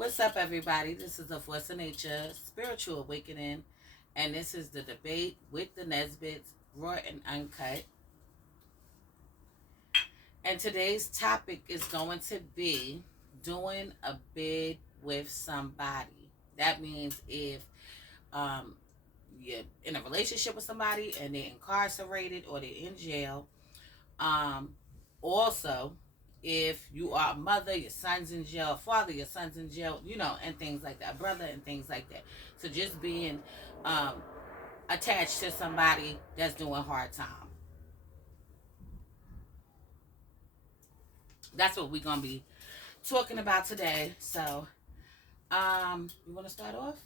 What's up, everybody? This is the Force of Nature Spiritual Awakening, and this is the debate with the NESBITT'S, raw and uncut. And today's topic is going to be doing a bid with somebody. That means if you're in a relationship with somebody and they're incarcerated or they're in jail. Also, if you are a mother, your son's in jail, father, your son's in jail, and things like that, brother, and things like that. So just being attached to somebody that's doing hard time. That's what we're gonna be talking about today. So, you want to start off?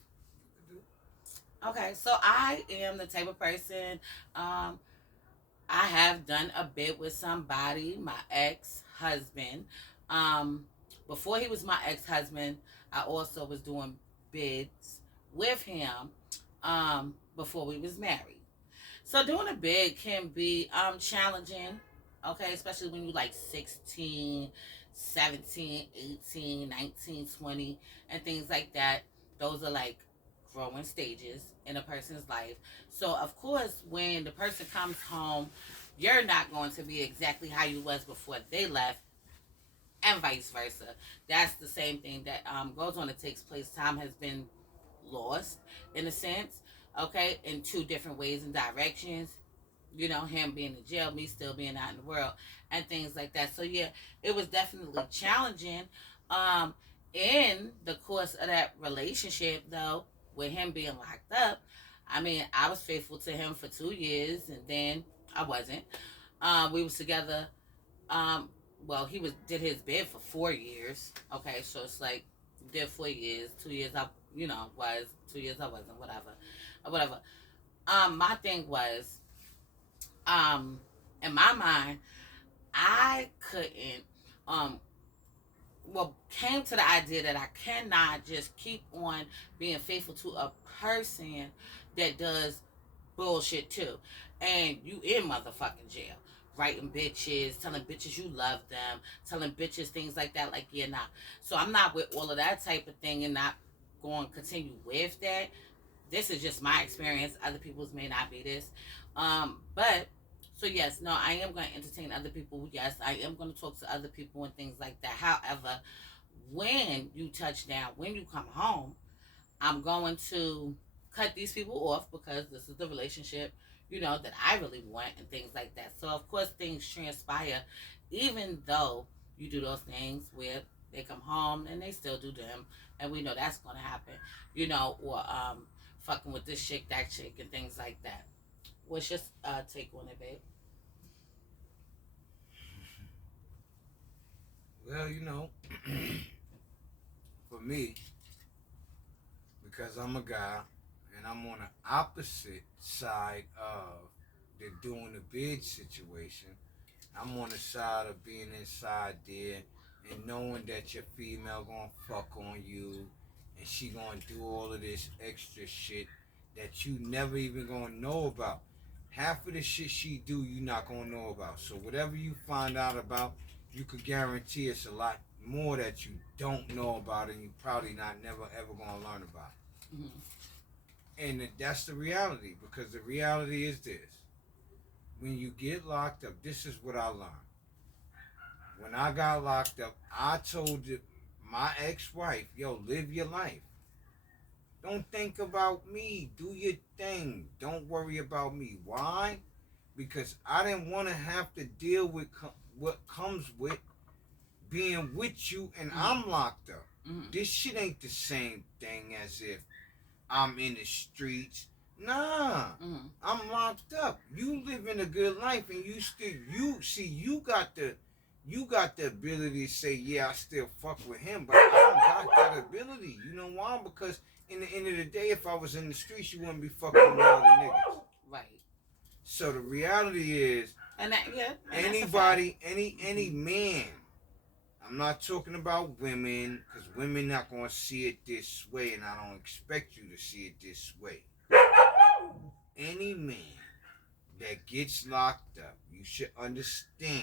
Okay, so I am the type of person. I have done a bit with somebody, my ex-husband. Before he was my ex-husband, I also was doing bids with him before we was married. So doing a bid can be challenging, okay, especially when you're like 16, 17, 18, 19, 20, and things like that. Those are like growing stages in a person's life. So of course, when the person comes home, you're not going to be exactly how you was before they left, and vice versa. That's the same thing that goes on. It takes place. Time has been lost in a sense, okay, in two different ways and directions. Him being in jail, me still being out in the world, and things like that. So yeah, it was definitely challenging. Um, in the course of that relationship, though, with him being locked up, I mean, I was faithful to him for 2 years, and then I wasn't. We was together. Um, well, he was did his bid for 4 years. Okay, so it's like did 4 years, 2 years I, was 2 years I wasn't, whatever. My thing was, um, in my mind, I couldn't, um, came to the idea that I cannot just keep on being faithful to a person that does bullshit too. And you in motherfucking jail. Writing bitches, telling bitches you love them, telling bitches things like that, like, yeah, nah. So I'm not with all of that type of thing and not going to continue with that. This is just my experience. Other people's may not be this. But so yes, no, I am going to entertain other people. Yes, I am going to talk to other people and things like that. However, when you touch down, when you come home, I'm going to cut these people off because this is the relationship, that I really want and things like that. So of course things transpire, even though you do those things where they come home and they still do them, and we know that's gonna happen, or fucking with this chick, that chick, and things like that. What's your take on it, babe? Well, for me, because I'm a guy and I'm on the opposite side of the doing the bid situation, I'm on the side of being inside there and knowing that your female gonna fuck on you and she gonna do all of this extra shit that you never even gonna know about. Half of the shit she do, you not gonna know about. So whatever you find out about, you could guarantee it's a lot more that you don't know about and you probably not never ever gonna learn about. Mm-hmm. And that's the reality, because the reality is this: when you get locked up, this is what I learned. When I got locked up, I told my ex-wife, yo, live your life. Don't think about me. Do your thing. Don't worry about me. Why? Because I didn't want to have to deal with what comes with being with you and I'm locked up. This shit ain't the same thing as if I'm in the streets. Nah, I'm locked up. You living a good life, and you got the ability to say, yeah, I still fuck with him, but I don't got that ability. You know why? Because in the end of the day, if I was in the streets, you wouldn't be fucking with other niggas. Right. So the reality is, And that, yeah, and anybody, any man. I'm not talking about women, because women not going to see it this way, and I don't expect you to see it this way. Any man that gets locked up, you should understand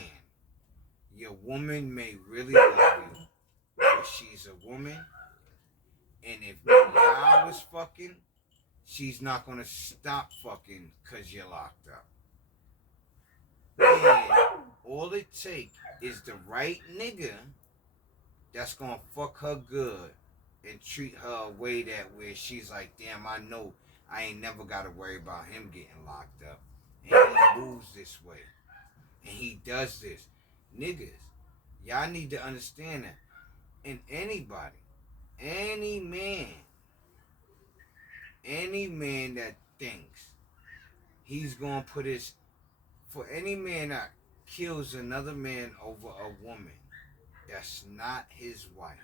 your woman may really love you, but she's a woman, And if y'all was fucking, she's not gonna stop fucking because you're locked up. And all it takes is the right nigga that's gonna fuck her good and treat her a way that where she's like, damn, I know I ain't never gotta worry about him getting locked up. And he moves this way. And he does this. Niggas, y'all need to understand that. And anybody, any man that thinks he's gonna put his, for any man that kills another man over a woman that's not his wife,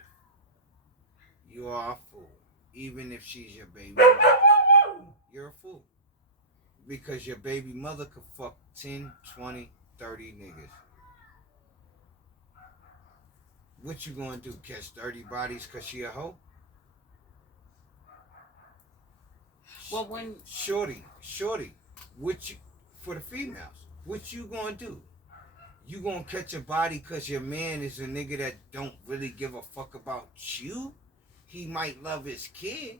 you are a fool. Even if she's your baby mother, you're a fool. Because your baby mother could fuck 10, 20, 30 niggas. What you gonna do? Catch 30 bodies cause she a hoe? Well, when Shorty, what you, for the females, what you gonna do? You gonna catch a body cause your man is a nigga that don't really give a fuck about you? He might love his kid,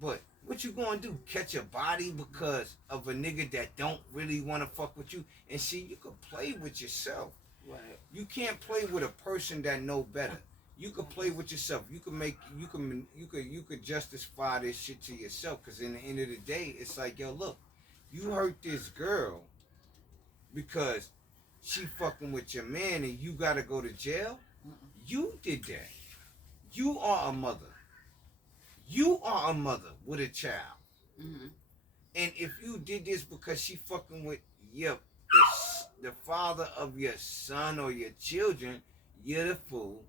but what you gonna do? Catch a body because of a nigga that don't really wanna fuck with you? And see, you can play with yourself. right. You can't play with a person that know better. You could play with yourself. You could justify this shit to yourself. Cause in the end of the day, it's like, yo, look, you hurt this girl because she fucking with your man and you gotta go to jail. You did that. You are a mother. You are a mother with a child. Mm-hmm. And if you did this because she fucking with the father of your son or your children, you're the fool.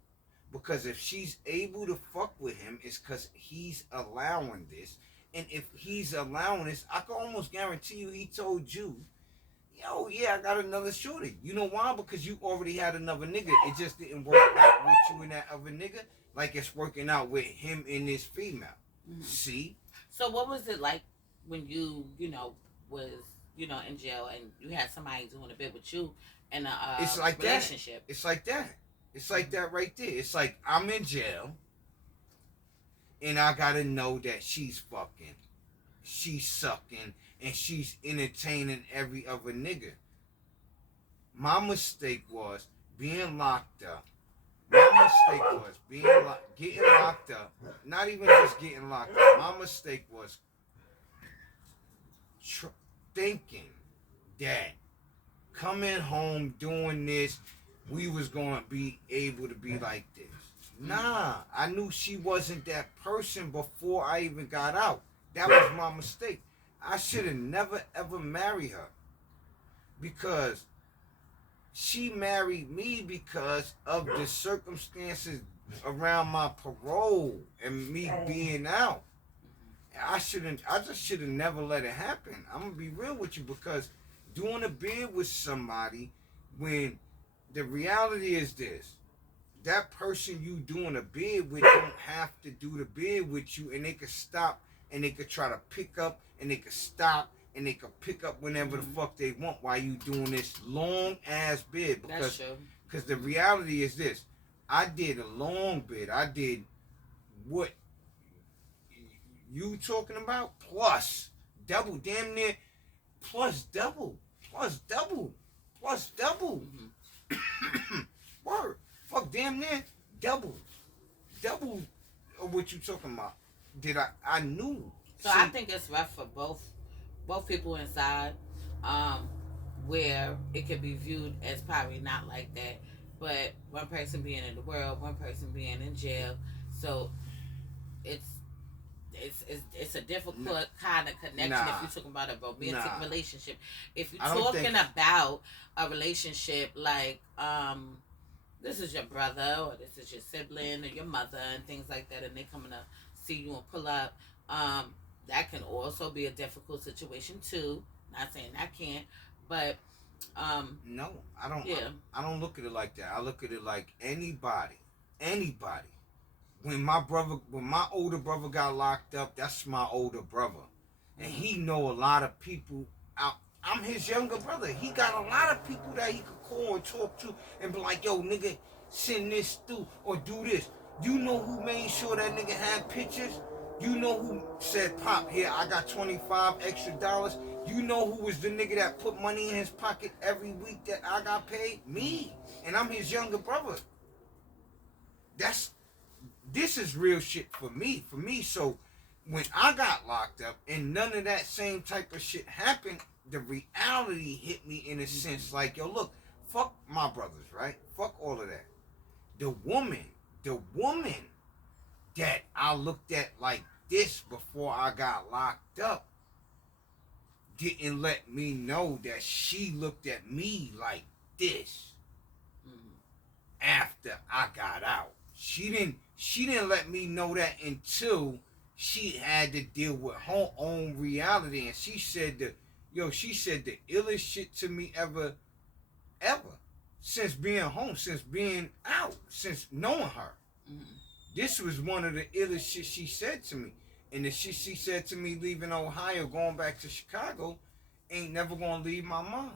Because if she's able to fuck with him, it's because he's allowing this. And if he's allowing this, I can almost guarantee you he told you, yo, yeah, I got another shorty. You know why? Because you already had another nigga. It just didn't work out with you and that other nigga like it's working out with him and this female. Mm-hmm. See? So what was it like when you was, in jail and you had somebody doing a bit with you in a it's like relationship? It's like that. It's like that right there. It's like I'm in jail and I gotta know that she's fucking, she's sucking, and she's entertaining every other nigga. My mistake was being locked up. My mistake was getting locked up. Not even just getting locked up. My mistake was thinking that coming home doing this, we was going to be able to be like this. Nah, I knew she wasn't that person before I even got out. That was my mistake. I should have never ever married her. Because she married me because of the circumstances around my parole and me being out. I just should have never let it happen. I'm going to be real with you, because doing a bid with somebody, when the reality is this, that person you doing a bid with don't have to do the bid with you, and they could stop and they could try to pick up and they could stop and they could pick up whenever the fuck they want while you doing this long ass bid. Because the reality is this, I did a long bid. I did what you talking about plus double, damn near plus double. Mm-hmm. Word. Fuck, damn near double of what you talking about. I knew. So I think it's rough for both people inside, where it could be viewed as probably not like that, but one person being in the world, one person being in jail. So it's a difficult kind of connection if you're talking about a romantic relationship. If you're talking about a relationship like this is your brother or this is your sibling or your mother and things like that, and they coming to see you and pull up, that can also be a difficult situation too. Not saying that can't, but no, I don't. Yeah. I don't look at it like that. I look at it like anybody. When my older brother got locked up, that's my older brother, and he know a lot of people out. I'm his younger brother. He got a lot of people that he could call and talk to and be like, yo, nigga, send this through or do this. You know who made sure that nigga had pictures? You know who said, Pop, here, I got 25 extra dollars. You know who was the nigga that put money in his pocket every week that I got paid? Me. And I'm his younger brother. This is real shit for me. So when I got locked up and none of that same type of shit happened, the reality hit me in a sense like, yo, look, fuck my brothers, right? Fuck all of that. The woman that I looked at like this before I got locked up didn't let me know that she looked at me like this after I got out. She didn't let me know that until she had to deal with her own reality. And she said the illest shit to me ever since being home, since being out, since knowing her. This was one of the illest shit she said to me. And the shit she said to me leaving Ohio, going back to Chicago, ain't never gonna leave my mind.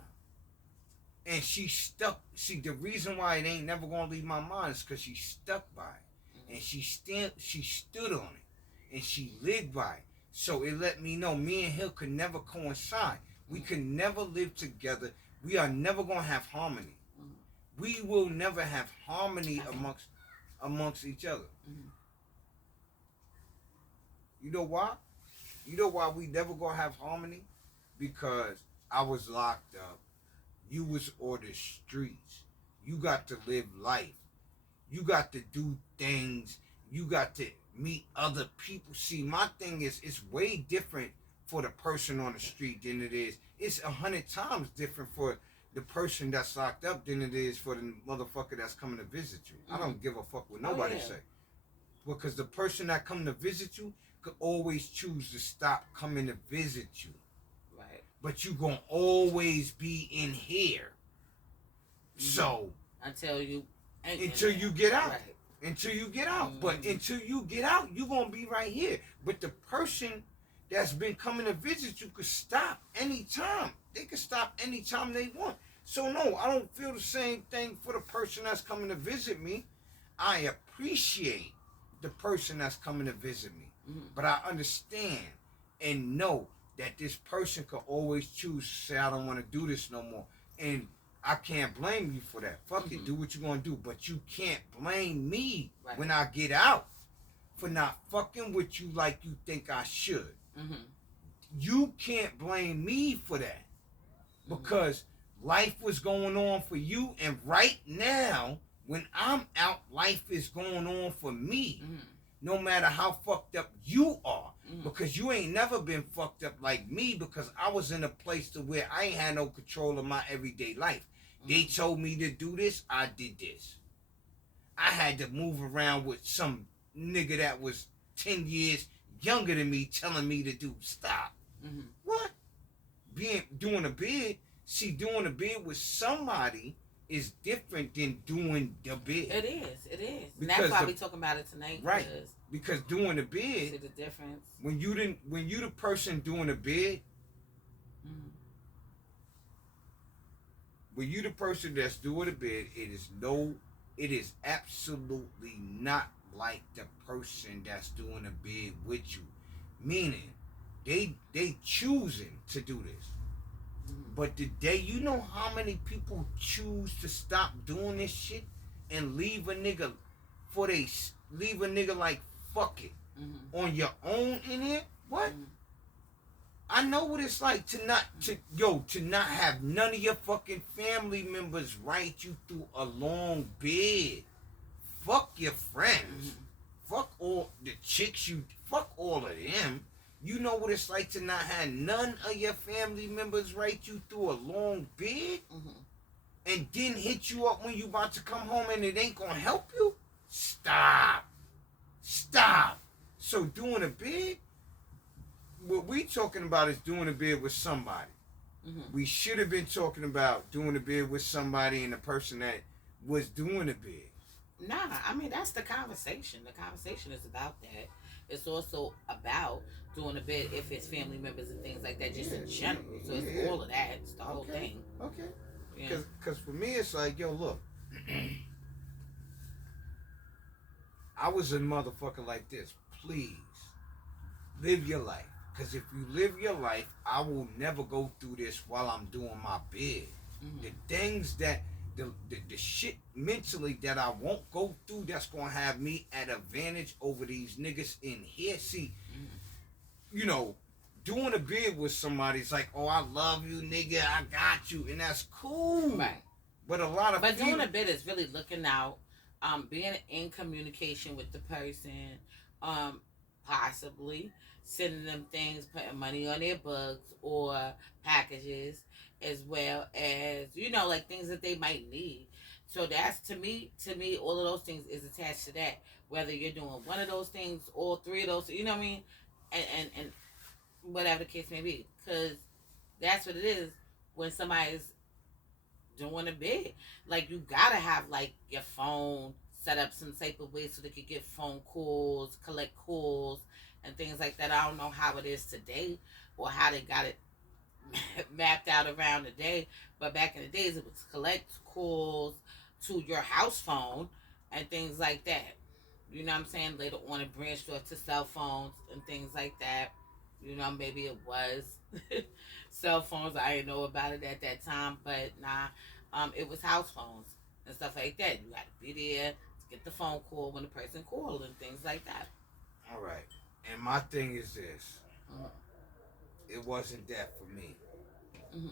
And she stuck. See, the reason why it ain't never gonna leave my mind is because she stuck by it. And she stood on it. And she lived by it. So it let me know me and her could never coincide. We could never live together. We are never gonna have harmony. We will never have harmony amongst each other. You know why? You know why we never gonna have harmony? Because I was locked up. You was on the streets. You got to live life. You got to do things. You got to meet other people. See, my thing is, it's way different for the person on the street than it is. It's 100 times different for the person that's locked up than it is for the motherfucker that's coming to visit you. I don't give a fuck what nobody say. Because the person that come to visit you could always choose to stop coming to visit you. Right. But you gonna always be in here. So until you get out. Right. Until you get out. But until you get out, you gonna be right here. But the person that's been coming to visit you could stop anytime. They can stop anytime they want. So no, I don't feel the same thing for the person that's coming to visit me. I appreciate the person that's coming to visit me. But I understand and know that this person could always choose to say, I don't want to do this no more. And I can't blame you for that. Fuck it, do what you're going to do. But you can't blame me when I get out for not fucking with you like you think I should. You can't blame me for that. Because life was going on for you. And right now, when I'm out, life is going on for me. No matter how fucked up you are. Because you ain't never been fucked up like me, because I was in a place to where I ain't had no control of my everyday life. They told me to do this, I did this. I had to move around with some nigga that was 10 years younger than me telling me to do stop. What? Doing a bid. See, doing a bid with somebody is different than doing the bid. It is. And that's why we talking about it tonight. Right. Because doing the bid, see the difference. When you the person doing the bid, when you the person that's doing the bid, it is absolutely not like the person that's doing the bid with you. Meaning, they choosing to do this. But today, you know how many people choose to stop doing this shit and leave a nigga like fuck it on your own in here? What? I know what it's like to not have none of your fucking family members write you through a long bid. Fuck your friends. Fuck all the chicks fuck all of them. You know what it's like to not have none of your family members write you through a long bid? And then hit you up when you about to come home and it ain't gonna help you? Stop. So doing a bid, what we talking about is doing a bid with somebody. We should have been talking about doing a bid with somebody and the person that was doing a bid. Nah, I mean, that's the conversation. The conversation is about that. It's also about doing a bid if it's family members and things like that, just in general. So it's all of that. It's the whole thing. Okay. Because for me, it's like, yo, look. I was a motherfucker like this. Please live your life. Because if you live your life, I will never go through this while I'm doing my bid. Mm-hmm. The things that, the shit mentally that I won't go through, that's going to have me at advantage over these niggas in here. See, you know, doing a bid with somebody's like, oh, I love you, nigga, I got you. And that's cool. Right. But a lot of But doing a bid is really looking out, being in communication with the person, possibly sending them things, putting money on their books or packages, as well as like things that they might need. So that's to me, all of those things is attached to that. Whether you're doing one of those things, all three of those, you know what I mean, and whatever the case may be, because that's what it is when somebody's doing a bid. Like, you gotta have like your phone set up some type of way so they could get phone calls, collect calls, and things like that. I don't know how it is today or how they got it mapped out around the day, but back in the days it was collect calls to your house phone and things like that. You know what I'm saying? Later on, it branched off to cell phones and things like that. Maybe it was cell phones. I didn't know about it at that time, but nah, it was house phones and stuff like that. You had to be there to get the phone call when the person called and things like that. All right. And my thing is this. Mm-hmm. It wasn't that for me. Mm-hmm.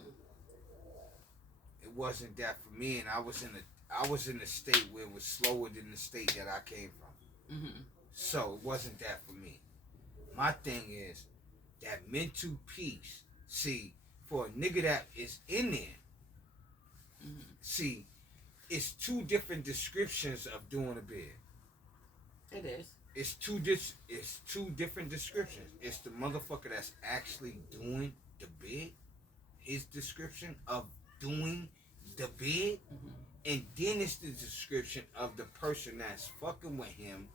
It wasn't that for me, and I was in a state where it was slower than the state that I came from. Mm-hmm. So it wasn't that for me. My thing is that mental peace. See, for a nigga that is in there, Mm-hmm. see, it's two different descriptions of doing a bid. It is. It's two different descriptions. It's the motherfucker that's actually doing the bid, his description of doing the bid, Mm-hmm. and then it's the description of the person that's fucking with him,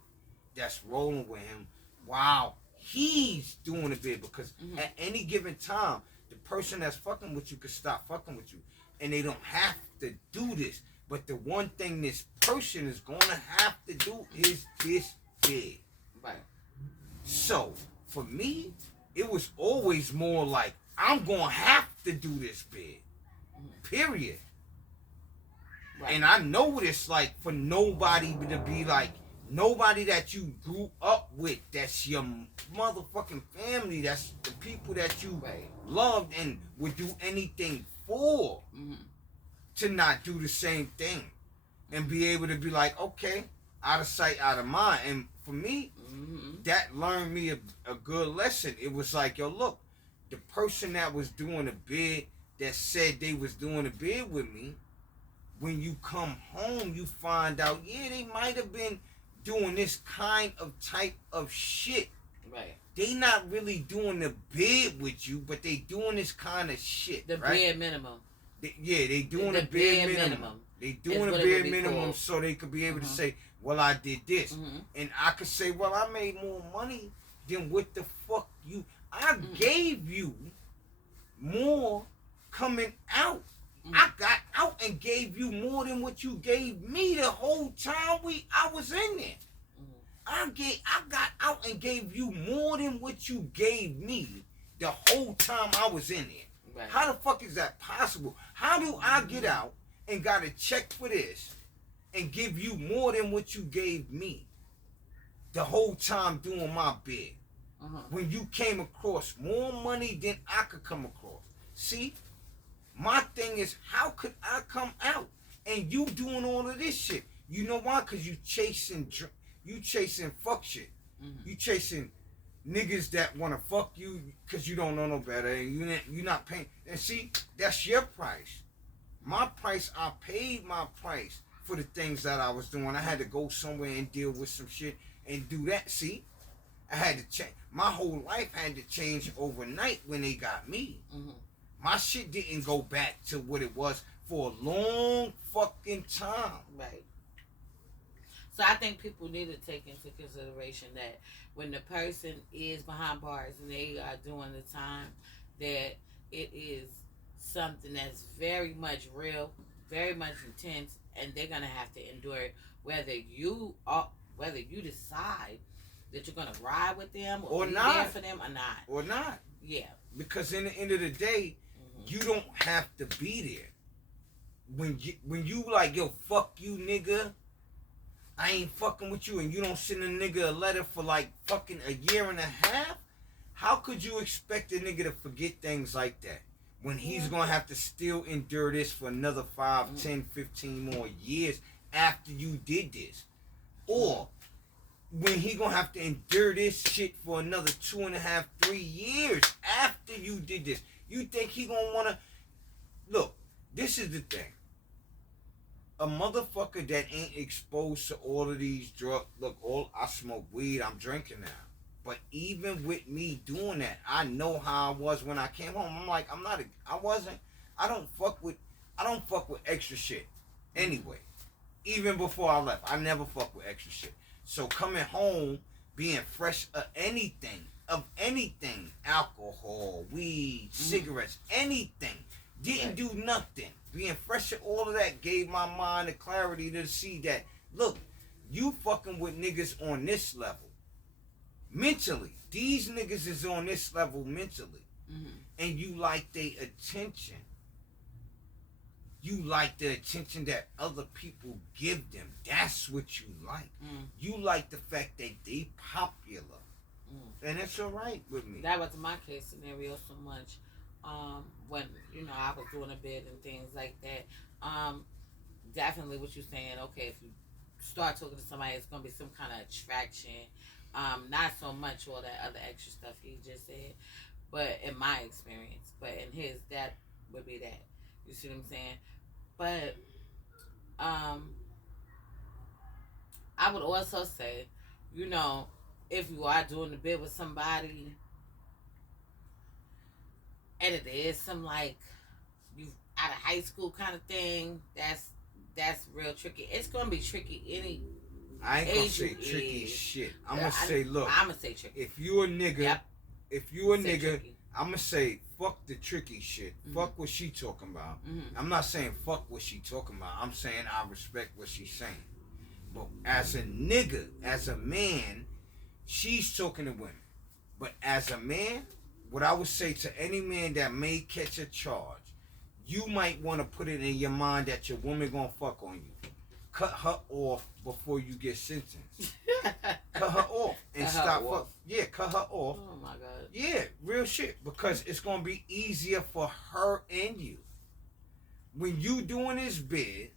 that's rolling with him while he's doing the bid. Because Mm-hmm. at any given time, the person that's fucking with you could stop fucking with you, and they don't have to do this. But the one thing this person is gonna have to do is this bid. Right. So for me, it was always more like, I'm gonna have to do this bid. Period. Right. And I know what it's like for nobody to be like, nobody that you grew up with, that's your motherfucking family, that's the people that you Right. loved and would do anything for, Mm-hmm. to not do the same thing and be able to be like, okay, out of sight, out of mind. And for me, Mm-hmm. that learned me a good lesson. It was like, yo, look, the person that was doing a bid, that said they was doing a bid with me, when you come home, you find out, yeah, they might have been doing this kind of type of shit. Right. They not really doing the bid with you, but they doing this kind of shit. The right? bare minimum. They doing The a bare bare minimum. They doing is a what it bare would be minimum called. so they could be able to Mhm. say, well, I did this. Mm-hmm. And I could say, well, I made more money than what the fuck you... I gave you more coming out. I got out and gave you more than what you gave me the whole time I was in there. I got out and gave you more than what you gave me the whole time I was in there. Right. How the fuck is that possible? How do I get out and got a check for this and give you more than what you gave me the whole time doing my bid? When you came across more money than I could come across. See, my thing is, how could I come out and you doing all of this shit? You know why? Because you chasing fuck shit. Mm-hmm. You chasing niggas that want to fuck you because you don't know no better, and you not paying. And see, that's your price. My price, I paid my price for the things that I was doing. I had to go somewhere and deal with some shit and do that. See, I had to change. My whole life had to change overnight when they got me. Mm-hmm. My shit didn't go back to what it was for a long fucking time. Right. So I think people need to take into consideration that when the person is behind bars and they are doing the time, that it is something that's very much real, very much intense, and they're gonna have to endure it, whether you whether you decide that you're gonna ride with them or be not, there for them or not. Yeah. Because in the end of the day, you don't have to be there. When you like, yo, fuck you, nigga, I ain't fucking with you, and you don't send a nigga a letter for like fucking a year and a half, how could you expect a nigga to forget things like that when he's gonna have to still endure this for another 5, 10, 15 more years after you did this? Or when he gonna have to endure this shit for another 2.5, 3 years after you did this? You think he gonna wanna... Look, this is the thing. A motherfucker that ain't exposed to all of these drugs... Look, I smoke weed, I'm drinking now. But even with me doing that, I know how I was when I came home. I'm like, I don't fuck with extra shit. Anyway, even before I left, I never fuck with extra shit. So coming home, being fresh of anything, alcohol, weed, cigarettes, anything, didn't do nothing. Being fresh of all of that gave my mind the clarity to see that, look, you fucking with niggas on this level. Mentally, these niggas is on this level mentally, and you like their attention. You like the attention that other people give them. That's what you like. You like the fact that they popular, and it's all right with me. That was my case scenario so much. When I was doing a bid and things like that. Definitely what you're saying. Okay, if you start talking to somebody, it's gonna be some kind of attraction. Not so much all that other extra stuff he just said, but in my experience, but in his, that would be that. You see what I'm saying? But I would also say, if you are doing the bid with somebody, and it is some like you out of high school kind of thing, that's real tricky. It's gonna be tricky I ain't gonna say tricky shit. I'm gonna say, look. I'm gonna say tricky. If you a nigga, tricky. I'm gonna say fuck the tricky shit. Fuck what she talking about. I'm not saying fuck what she talking about. I'm saying I respect what she's saying. But as a nigga, as a man, she's talking to women. But as a man, what I would say to any man that may catch a charge, you might want to put it in your mind that your woman gonna fuck on you. Cut her off before you get sentenced. Cut her off and stop. Cut her off. Oh my God. Yeah, real shit. Because it's gonna be easier for her and you. When you doing this bid,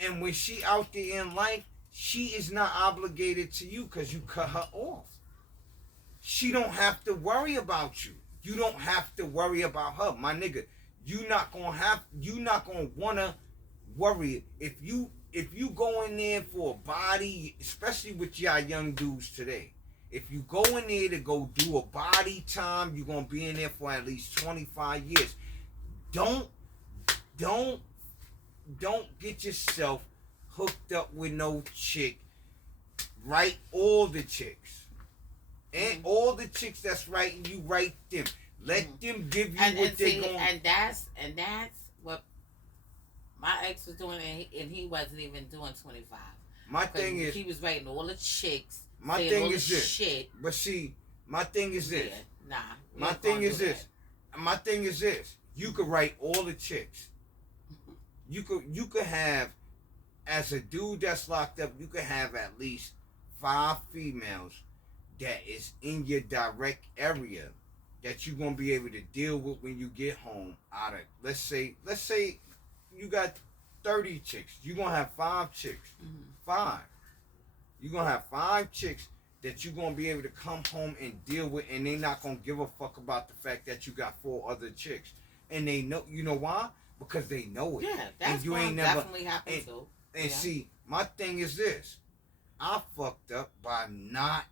and when she out there in life, she is not obligated to you because you cut her off. She don't have to worry about you. You don't have to worry about her, my nigga. You not gonna wanna worry if you go in there for a body, especially with y'all young dudes today. If you go in there to go do a body time, you're gonna be in there for at least 25 years. Don't get yourself hooked up with no chick. Write all the chicks. And all the chicks that's writing you, write them. Let them give you what they going. And that's what my ex was doing, and he wasn't even doing 25. My thing is, he was writing all the chicks. My thing is this. Shit. But see, my thing is this. Yeah, my thing is this. My thing is this. You could write all the chicks. You could have, as a dude that's locked up, you could have at least 5 females that is in your direct area that you're gonna be able to deal with when you get home. Out of let's say you got 30 chicks, you're gonna have 5 chicks. 5. You're gonna have 5 chicks that you're gonna be able to come home and deal with, and they're not gonna give a fuck about the fact that you got 4 other chicks. And they know, you know why? Because they know it. Yeah, that's and you gonna ain't never definitely happen too. And see, my thing is this. I fucked up by not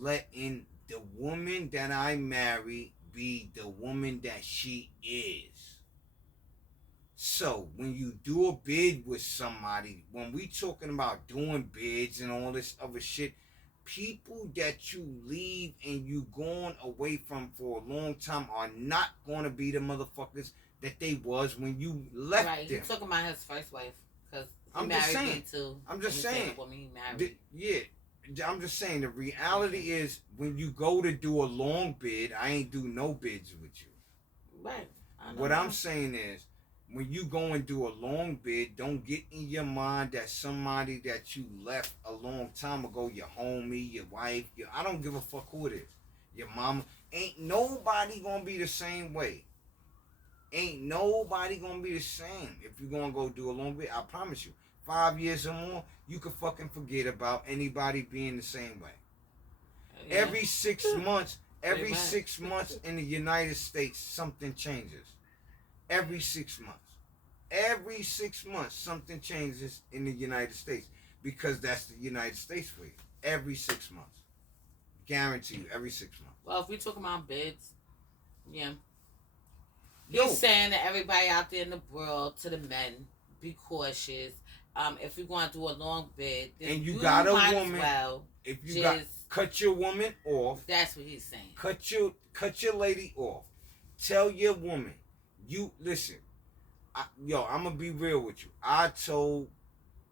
letting the woman that I married be the woman that she is. So when you do a bid with somebody, when we talking about doing bids and all this other shit, people that you leave and you going away from for a long time are not going to be the motherfuckers that they was when you left them. Right, you talking about his first wife, because I'm just saying. Me too. I'm just saying. Woman, he married. I'm just saying. The reality is, when you go to do a long bid, I ain't do no bids with you. Right. What I'm saying is, when you go and do a long bid, don't get in your mind that somebody that you left a long time ago, your homie, your wife, I don't give a fuck who it is, your mama, ain't nobody gonna be the same way. Ain't nobody gonna be the same if you're gonna go do a long bid. I promise you, 5 years or more, you can fucking forget about anybody being the same way. Yeah. Every 6 months, every 6 months in the United States, something changes. Every 6 months. Every 6 months, something changes in the United States, because that's the United States for you. Every 6 months. Guarantee you, every 6 months. Well, if we talk about bids, yeah. He's saying to everybody out there in the world, to the men, be cautious. If you're going to do a long bid, then and you got a woman, if you cut your woman off. That's what he's saying. Cut your lady off. Tell your woman, you listen. I'm gonna be real with you. I told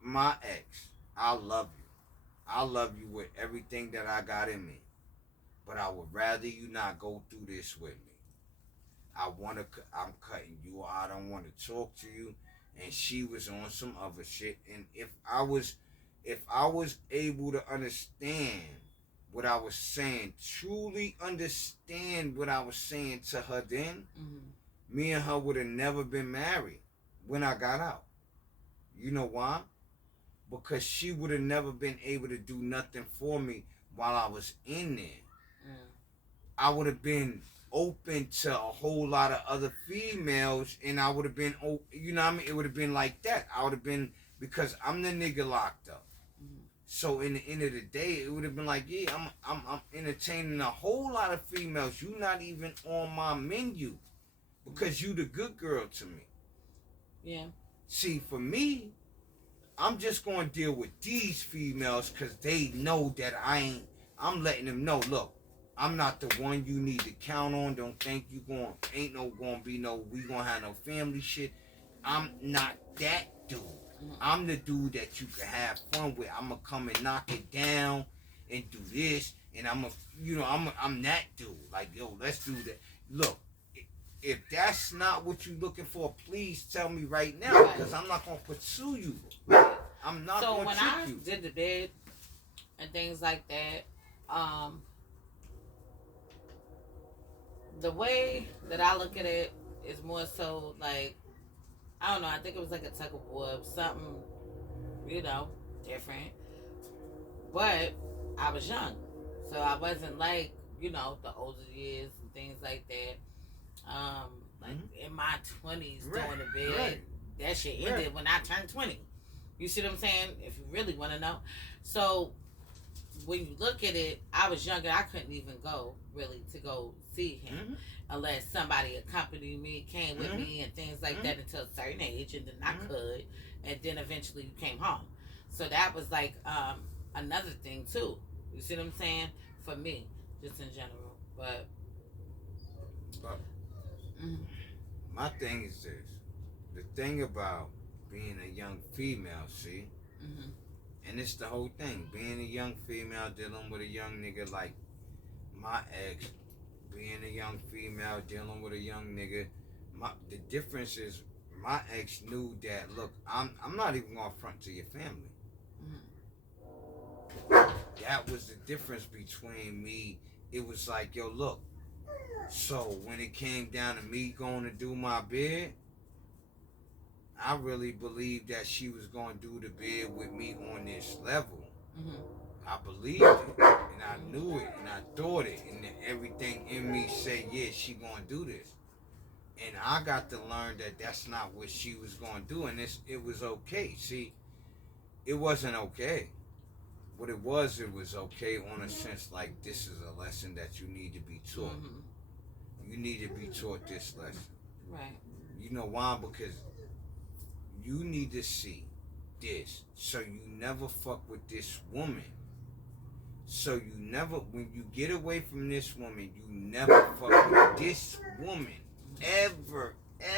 my ex, I love you. I love you with everything that I got in me, but I would rather you not go through this with me. I'm cutting you. I don't want to talk to you. And she was on some other shit. And if I was able to understand what I was saying, truly understand what I was saying to her then, me and her would have never been married when I got out. You know why? Because she would have never been able to do nothing for me while I was in there. I would have been open to a whole lot of other females, and I would have been, you know what I mean? It would have been like that. I would have been, because I'm the nigga locked up. So in the end of the day, it would have been like, yeah, I'm entertaining a whole lot of females. You not even on my menu, because you the good girl to me. Yeah. See, for me, I'm just going to deal with these females because they know that I'm letting them know, look, I'm not the one you need to count on. Don't think we gonna have no family shit. I'm not that dude. I'm the dude that you can have fun with. I'm gonna come and knock it down and do this, and I'm that dude. Like, yo, let's do that. Look, if that's not what you're looking for, please tell me right now, because I'm not gonna pursue you. I'm not gonna trick you. So when I did the bid and things like that, the way that I look at it is more so like, I don't know, I think it was like a tug of war, something, different. But I was young, so I wasn't like, the older years and things like that. In my 20s doing the bid, that shit ended when I turned 20. You see what I'm saying? If you really want to know. So when you look at it, I was younger. I couldn't even go really to go see him unless somebody accompanied me, came with me, and things like that until a certain age, and then I could, and then eventually you came home. So that was like another thing too. You see what I'm saying? For me, just in general. But my thing is this: the thing about being a young female, see. And it's the whole thing. Being a young female, dealing with a young nigga like my ex, being a young female, dealing with a young nigga. The difference is my ex knew that, look, I'm not even going to front to your family. That was the difference between me. It was like, yo, look. So when it came down to me going to do my bid, I really believed that she was going to do the bid with me on this level. I believed it, and I knew it, and I thought it, and everything in me said, yeah, she going to do this. And I got to learn that that's not what she was going to do, and it was okay. See, it wasn't okay. What it was okay on a sense like, this is a lesson that you need to be taught. You need to be taught this lesson. Right. You know why? Because you need to see this, so you never fuck with this woman. So you never, when you get away from this woman, you never fuck with this woman. Ever,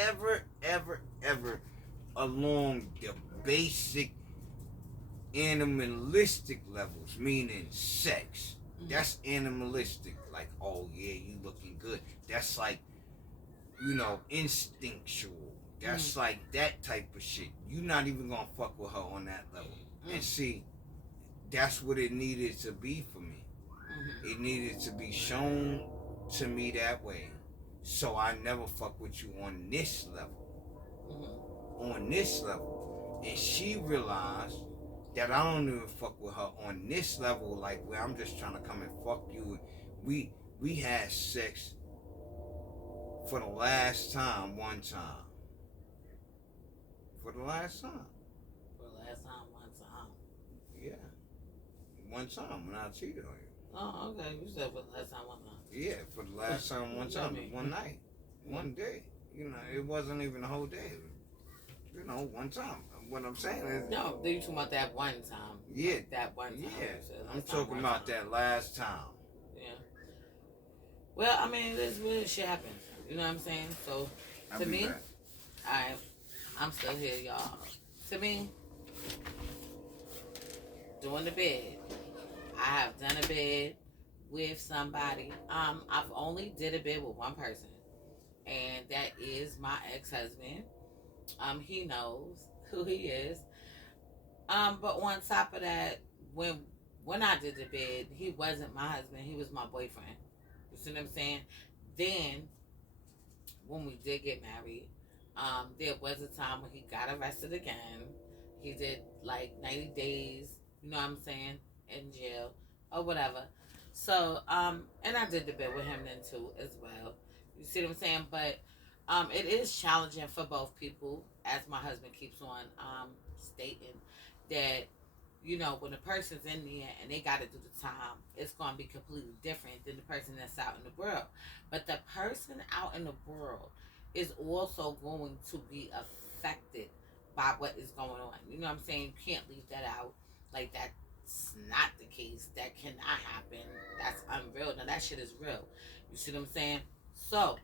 ever, ever, ever along the basic animalistic levels, meaning sex. That's animalistic. Like, oh yeah, you looking good. That's like, instinctual. That's like that type of shit. You not even gonna fuck with her on that level. And see, that's what it needed to be for me. It needed to be shown to me that way. So I never fuck with you on this level. On this level. And she realized that I don't even fuck with her on this level, like where I'm just trying to come and fuck you. We had sex for the last time one time. For the last time. For the last time, one time. Yeah. One time when I cheated on you. Oh, okay. You said for the last time, one time. Yeah, for the last time one time. One night. One day. It wasn't even a whole day. One time. What I'm saying is... No, you talking about that one time. Yeah. Like that one time. Yeah. I'm talking about that last time. Yeah. Well, I mean, this weird shit happens. You know what I'm saying? So, to me, I'm still here, y'all. To me, doing the bed. I have done a bed with somebody. I've only did a bed with one person, and that is my ex-husband. He knows who he is. But on top of that, when I did the bed, he wasn't my husband. He was my boyfriend. You see what I'm saying? Then, when we did get married, there was a time when he got arrested again. He did like 90 days, you know what I'm saying, in jail or whatever. So, and I did the bed with him then too as well. You see what I'm saying? But it is challenging for both people, as my husband keeps on stating, that when a person's in there and they got to do the time, it's going to be completely different than the person that's out in the world. But the person out in the world is also going to be affected by what is going on. You know what I'm saying? You can't leave that out. Like, that's not the case. That cannot happen. That's unreal. Now, that shit is real. You see what I'm saying? So,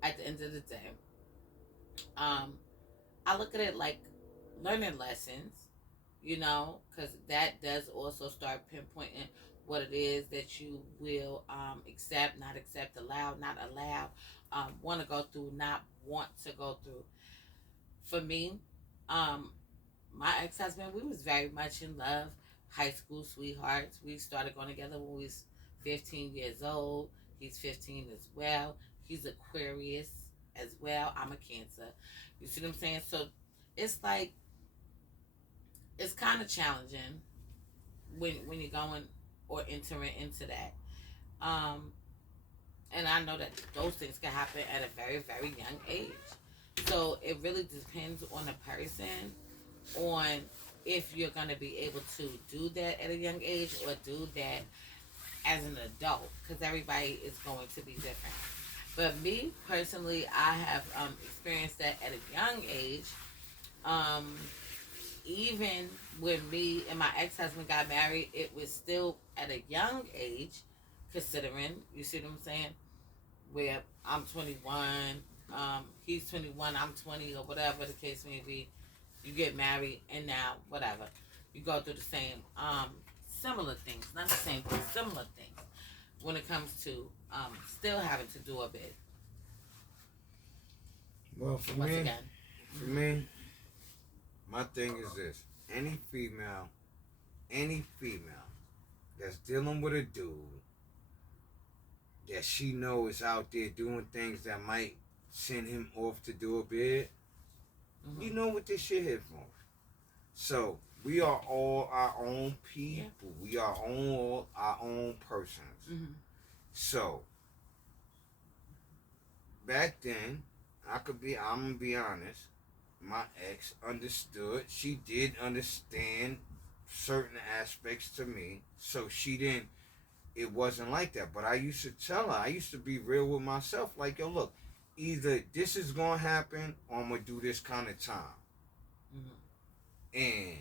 at the end of the day, I look at it like learning lessons, because that does also start pinpointing what it is that you will accept, not accept, allow, not allow, want to go through, not want to go through. For me, my ex-husband, we was very much in love, high school sweethearts. We started going together when we was 15 years old. He's 15 as well. He's Aquarius as well. I'm a Cancer. You see what I'm saying? So it's like, it's kind of challenging when you're going or entering into that. And I know that those things can happen at a very, very young age. So it really depends on the person, on if you're going to be able to do that at a young age or do that as an adult, because everybody is going to be different. But me personally, I have experienced that at a young age. Even when me and my ex-husband got married, it was still at a young age, considering, you see what I'm saying, where I'm 21, he's 21, I'm 20, or whatever the case may be. You get married, and now, whatever, you go through the same, similar things, not the same, but similar things, when it comes to still having to do a bit. Well, for me, my thing is this: any female that's dealing with a dude that she knows is out there doing things that might send him off to do a bid, you know what this shit is for. So we are all our own people. Yeah. We are all our own persons. So back then, I'm gonna be honest, my ex understood. She did understand certain aspects to me. So it wasn't like that. But I used to tell her, I used to be real with myself, like, yo, look, either this is gonna happen or I'm gonna do this kind of time. And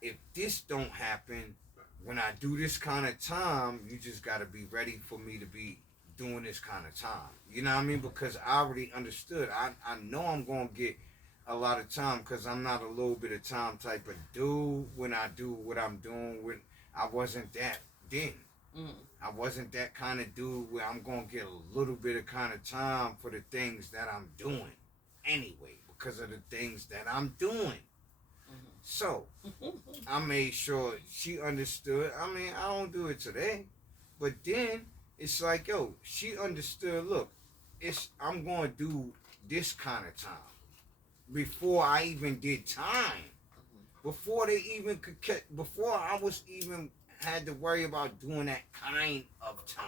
if this don't happen, when I do this kind of time, you just gotta be ready for me to be doing this kind of time. You know what I mean? Because I already understood. I know I'm gonna get a lot of time because I'm not a little bit of time type of dude when I do what I'm doing. When I wasn't that then. Mm. I wasn't that kind of dude where I'm gonna get a little bit of kind of time for the things that I'm doing anyway because of the things that I'm doing. So I made sure she understood. I mean, I don't do it today, but then it's like, yo, she understood. Look, I'm gonna do this kind of time before I even did time. Before they even could before I was even had to worry about doing that kind of time.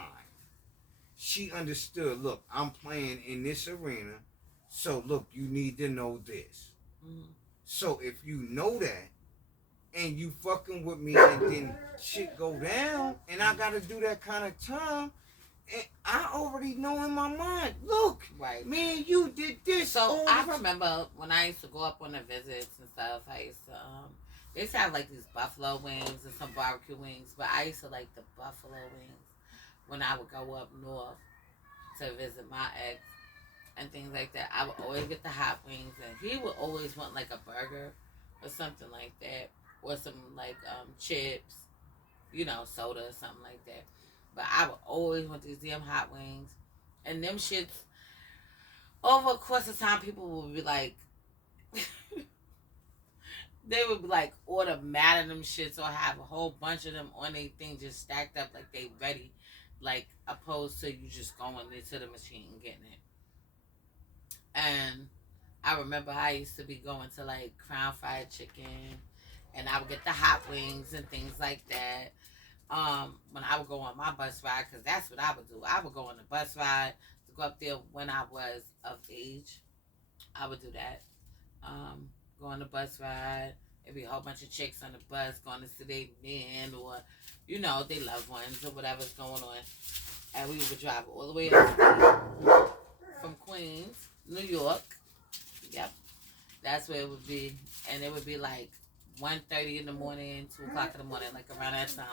She understood, look, I'm playing in this arena, so look, you need to know this. Mm-hmm. So if you know that and you fucking with me and then shit go down and I gotta do that kind of time, and I already know in my mind, look, right, man, you did this. So I remember when I used to go up on the visits and stuff, I used to they used to have like these buffalo wings and some barbecue wings, but I used to like the buffalo wings when I would go up north to visit my ex and things like that. I would always get the hot wings, and he would always want like a burger or something like that, or some like chips, you know, soda or something like that. But I would always want these damn hot wings, and them shits. Over a course of time, people would be like, they would be like order mad at them shits or have a whole bunch of them on their thing just stacked up like they ready, like opposed to you just going into the machine and getting it. And I remember I used to be going to like Crown Fried Chicken, and I would get the hot wings and things like that. When I would go on my bus ride, because that's what I would do. I would go on the bus ride to go up there when I was of age. I would do that. Um, Go on the bus ride. There'd be a whole bunch of chicks on the bus going to see their men or, you know, their loved ones or whatever's going on. And we would drive all the way up from Queens, New York. Yep, that's where it would be. And it would be like 1:30 in the morning, 2 o'clock in the morning, like around that time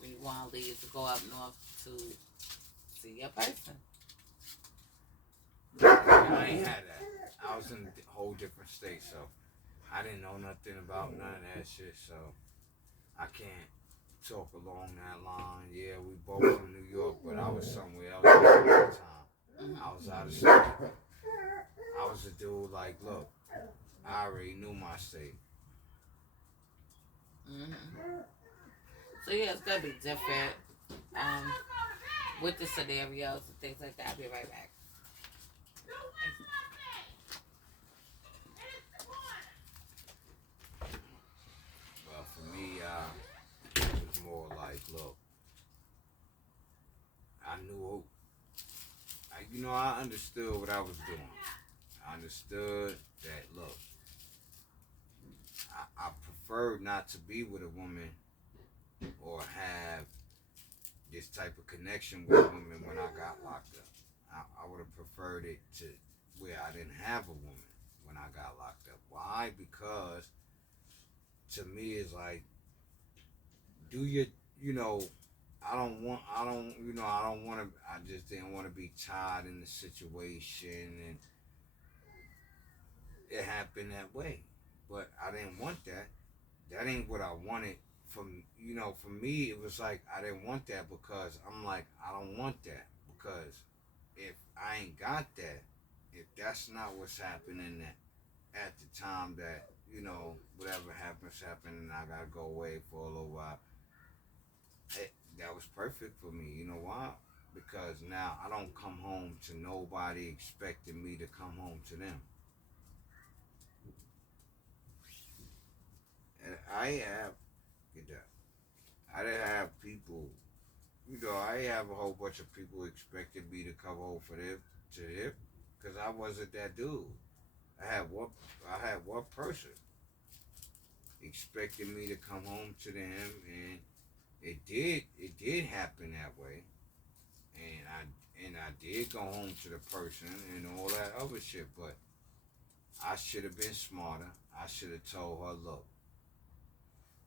when you want to leave to go up north to see your person. I ain't had that. I was in a whole different state, so I didn't know nothing about none of that shit. So I can't talk along that line. Yeah, we both from New York, but I was somewhere else at the time. I was out of state. I was a dude like, look, I already knew my state. Mm-hmm. So yeah, it's gonna be different um, with the scenarios and things like that. I'll be right back. Well, for me, it was more like, look, I knew, I understood what I was doing. I understood that, look, I preferred not to be with a woman or have this type of connection with a woman when I got locked up. I would have preferred it to where I didn't have a woman when I got locked up. Why? Because to me, it's like, do you, you know, I don't want to, I just didn't want to be tied in the situation and it happened that way. But I didn't want that. That ain't what I wanted for me, it was like, I didn't want that because I'm like, I don't want that because if I ain't got that, if that's not what's happening at the time that, whatever happens, and I gotta go away for a little while, that was perfect for me. You know why? Because now I don't come home to nobody expecting me to come home to them. And get that. I didn't have people, I didn't have a whole bunch of people expecting me to come home to them, because I wasn't that dude. I had one, I had one person expecting me to come home to them, and it did happen that way, and I did go home to the person and all that other shit, but I should have been smarter. I should have told her, look,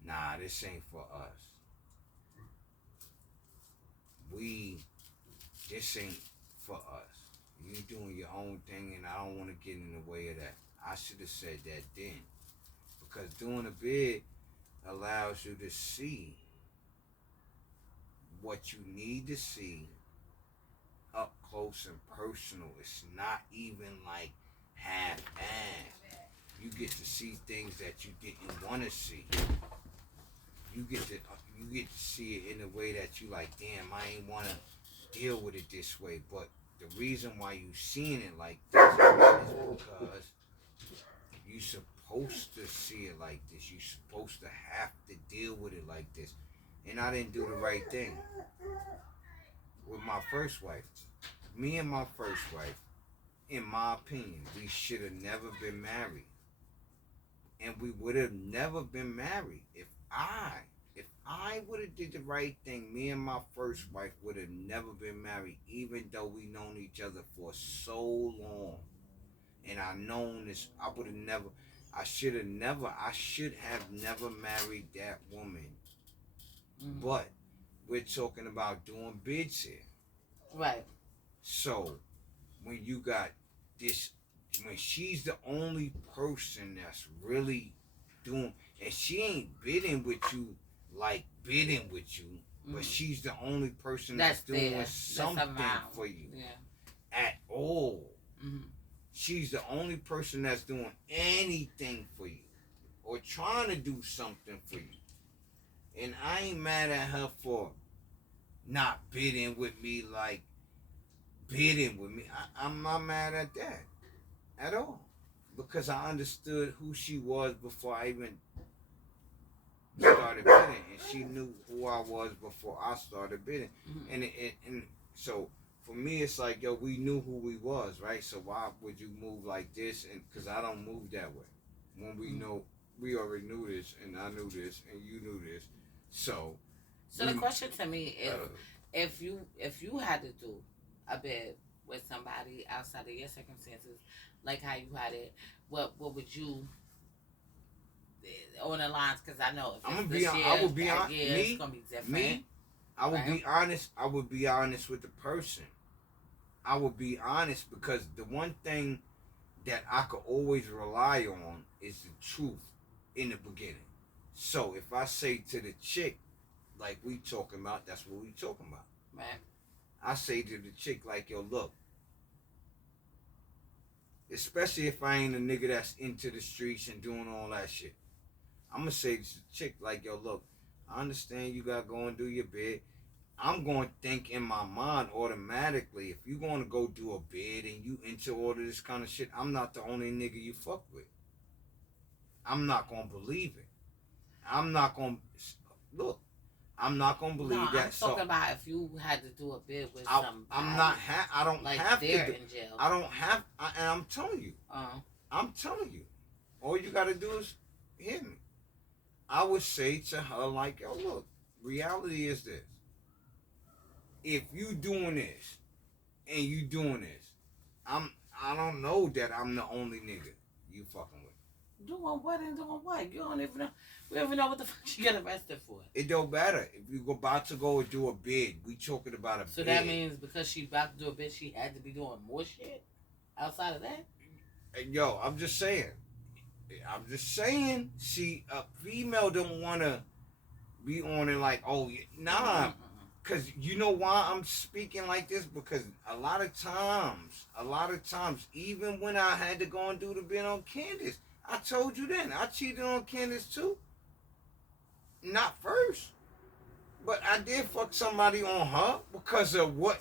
nah, this ain't for us. We, this ain't for us. You doing your own thing, and I don't want to get in the way of that. I should have said that then. Because doing a bid allows you to see what you need to see up close and personal. It's not even like half-assed. You get to see things that you didn't want to see. You get to see it in a way that you like, damn, I ain't want to deal with it this way. But the reason why you seeing it like this is because you supposed to see it like this. You supposed to have to deal with it like this. And I didn't do the right thing with my first wife. Me and my first wife, in my opinion, we should have never been married. And we would have never been married if I would have did the right thing. Me and my first wife would have never been married, even though we known each other for so long. And I known this, I should have never married that woman. Mm-hmm. But we're talking about doing bids here. Right. So when you got this, when she's the only person that's really doing, and she ain't bidding with you like bidding with you, but she's the only person that's doing something for you at all. Mm-hmm. She's the only person that's doing anything for you or trying to do something for you. And I ain't mad at her for not bidding with me like bidding with me. I'm not mad at that at all, because I understood who she was before I even started bidding, and she knew who I was before I started bidding. Mm-hmm. And so for me, it's like, yo, we knew who we was, right? So why would you move like this? And because I don't move that way. When we know, we already knew this, and I knew this, and you knew this. So the question to me is, if you had to do a bid with somebody outside of your circumstances, like how you had it, what would you on the lines? Because I know if it's this year, I would be honest. It's gonna be different. I would be honest. I would be honest with the person. I would be honest, because the one thing that I could always rely on is the truth in the beginning. So if I say to the chick, like we talking about, that's what we talking about. Right. I say to the chick, like, yo, look, especially if I ain't a nigga that's into the streets and doing all that shit, I'm gonna say to the chick, like, yo, look, I understand you gotta go and do your bid. I'm going to think in my mind automatically, if you're going to go do a bid and you into all of this kind of shit, I'm not the only nigga you fuck with. I'm not going to believe it. I'm not going to, look, I'm not going to believe that. I'm talking about if you had to do a bid with somebody. I don't like have they're to. In jail. I don't have, and I'm telling you. I'm telling you. All you got to do is hear me. I would say to her, like, yo, look, reality is this. If you doing this and you doing this, I don't know that I'm the only nigga you fucking with. Doing what and doing what? You don't even know. We don't even know what the fuck she got arrested for. It don't matter. If you about to go and do a bid, we talking about a bid. So that means because she about to do a bid, she had to be doing more shit outside of that? Yo, I'm just saying. See, a female don't want to be on it like, oh, nah. Because you know why I'm speaking like this? Because a lot of times, even when I had to go and do the bid on Candace, I told you then, I cheated on Candace too. Not first. But I did fuck somebody on her because of what?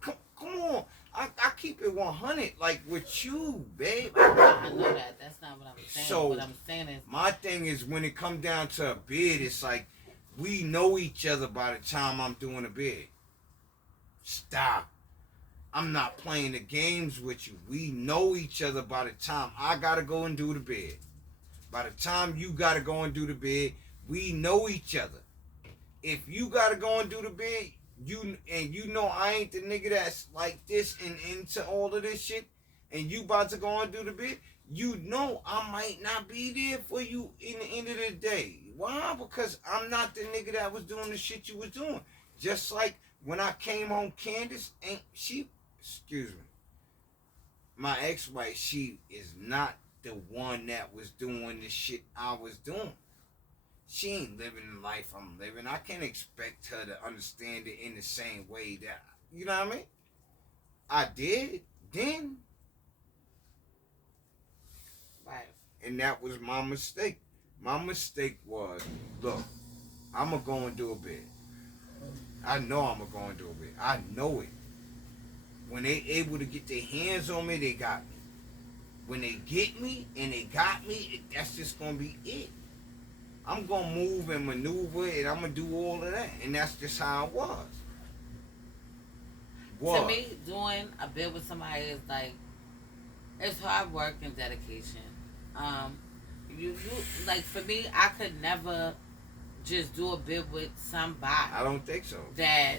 Come on. I keep it 100, like with you, babe. I know that. That's not what I'm saying. So, what I'm saying is, my thing is, when it comes down to a bid, it's like, we know each other by the time I'm doing a bid. Stop. I'm not playing the games with you. We know each other by the time I gotta go and do the bid. By the time you gotta go and do the bid, we know each other. If you gotta go and do the bid, you know I ain't the nigga that's like this and into all of this shit, and you about to go and do the bid, you know I might not be there for you in the end of the day. Why? Because I'm not the nigga that was doing the shit you was doing. Just like when I came home, Candace, my ex-wife, she is not the one that was doing the shit I was doing. She ain't living the life I'm living. I can't expect her to understand it in the same way that, you know what I mean? I did then. Right. And that was my mistake. My mistake was, look, I'm going to go and do a bid. I know I'm going to go and do a bid. I know it. When they able to get their hands on me, they got me. When they get me and they got me, that's just going to be it. I'm going to move and maneuver and I'm going to do all of that. And that's just how it was. To me, doing a bid with somebody is like, it's hard work and dedication. You like, for me, I could never just do a bid with somebody. I don't think so. That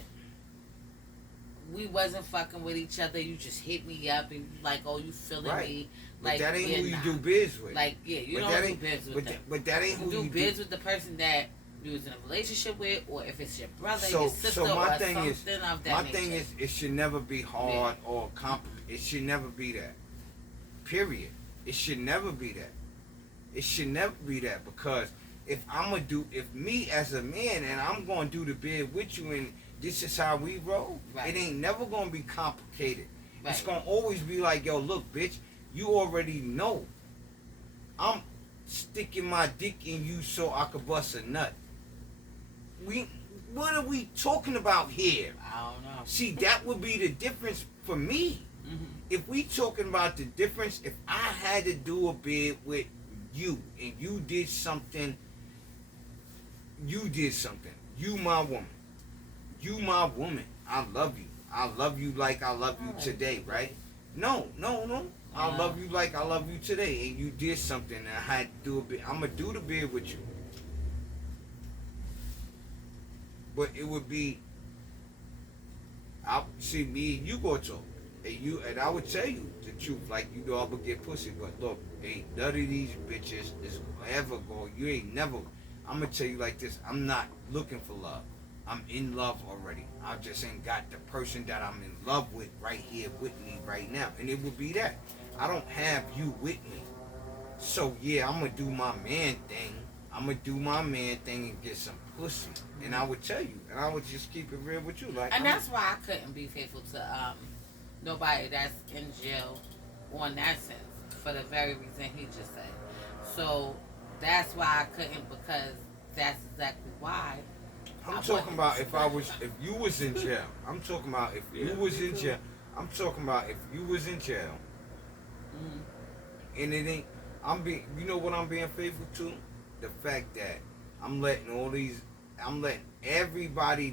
we wasn't fucking with each other. You just hit me up and you like, oh, you feeling me? Like, but that ain't who you do biz with. Like, yeah, you don't do biz with them. But that ain't who you do biz with the person that you was in a relationship with, or if it's your brother, your sister, so my or thing something is, of that my nature. thing is, it should never be hard or complicated. It should never be that. Period. It should never be that. It should never be that, because if me as a man and I'm gonna do the bid with you and this is how we roll, it ain't never gonna be complicated. It's gonna always be like, yo, look, bitch, you already know I'm sticking my dick in you so I could bust a nut. What are we talking about here? I don't know. See, that would be the difference for me. Mm-hmm. If we talking about the difference, if I had to do a bid with you and you did something, you my woman. You my woman. I love you. I love you like I love you today, right? No. I love you like I love you today. And you did something and I had to do a bid. I'm going to do the bid with you. But it would be, see, me and you go talk. And I would tell you the truth, like, you know, I'm going to get pussy. But look, ain't none of these bitches is ever going, you ain't never, I'm going to tell you like this, I'm not looking for love. I'm in love already. I just ain't got the person that I'm in love with right here with me right now. And it would be that. I don't have you with me. So, yeah, I'm going to do my man thing. I'm going to do my man thing and get some pussy. And I would tell you. And I would just keep it real with you. Like, and that's why I couldn't be faithful to nobody that's in jail on that sense. For the very reason he just said. So, that's why I couldn't, because that's exactly why. I'm talking about if you was in jail. I'm talking about if you was in jail. I'm talking about if you was in jail. Mm-hmm. And it ain't, you know what I'm being faithful to? The fact that I'm letting everybody,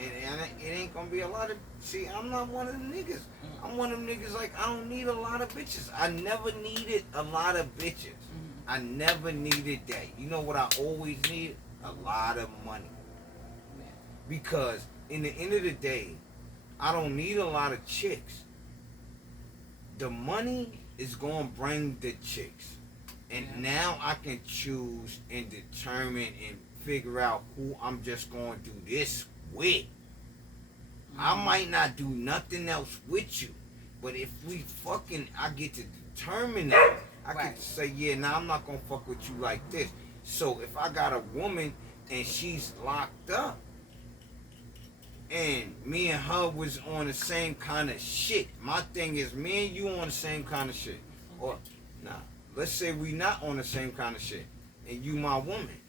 and it ain't gonna be a lot of, see, I'm not one of them niggas. I'm one of them niggas like, I don't need a lot of bitches. I never needed a lot of bitches. I never needed that. You know what I always needed? A lot of money. Because in the end of the day, I don't need a lot of chicks. The money is going to bring the chicks. And now I can choose and determine and figure out who I'm just going to do this with. I might not do nothing else with you. But if I get to determine that. I could say, yeah, now I'm not going to fuck with you like this. So if I got a woman and she's locked up and me and her was on the same kind of shit, my thing is me and you on the same kind of shit. Or, let's say we not on the same kind of shit and you my woman.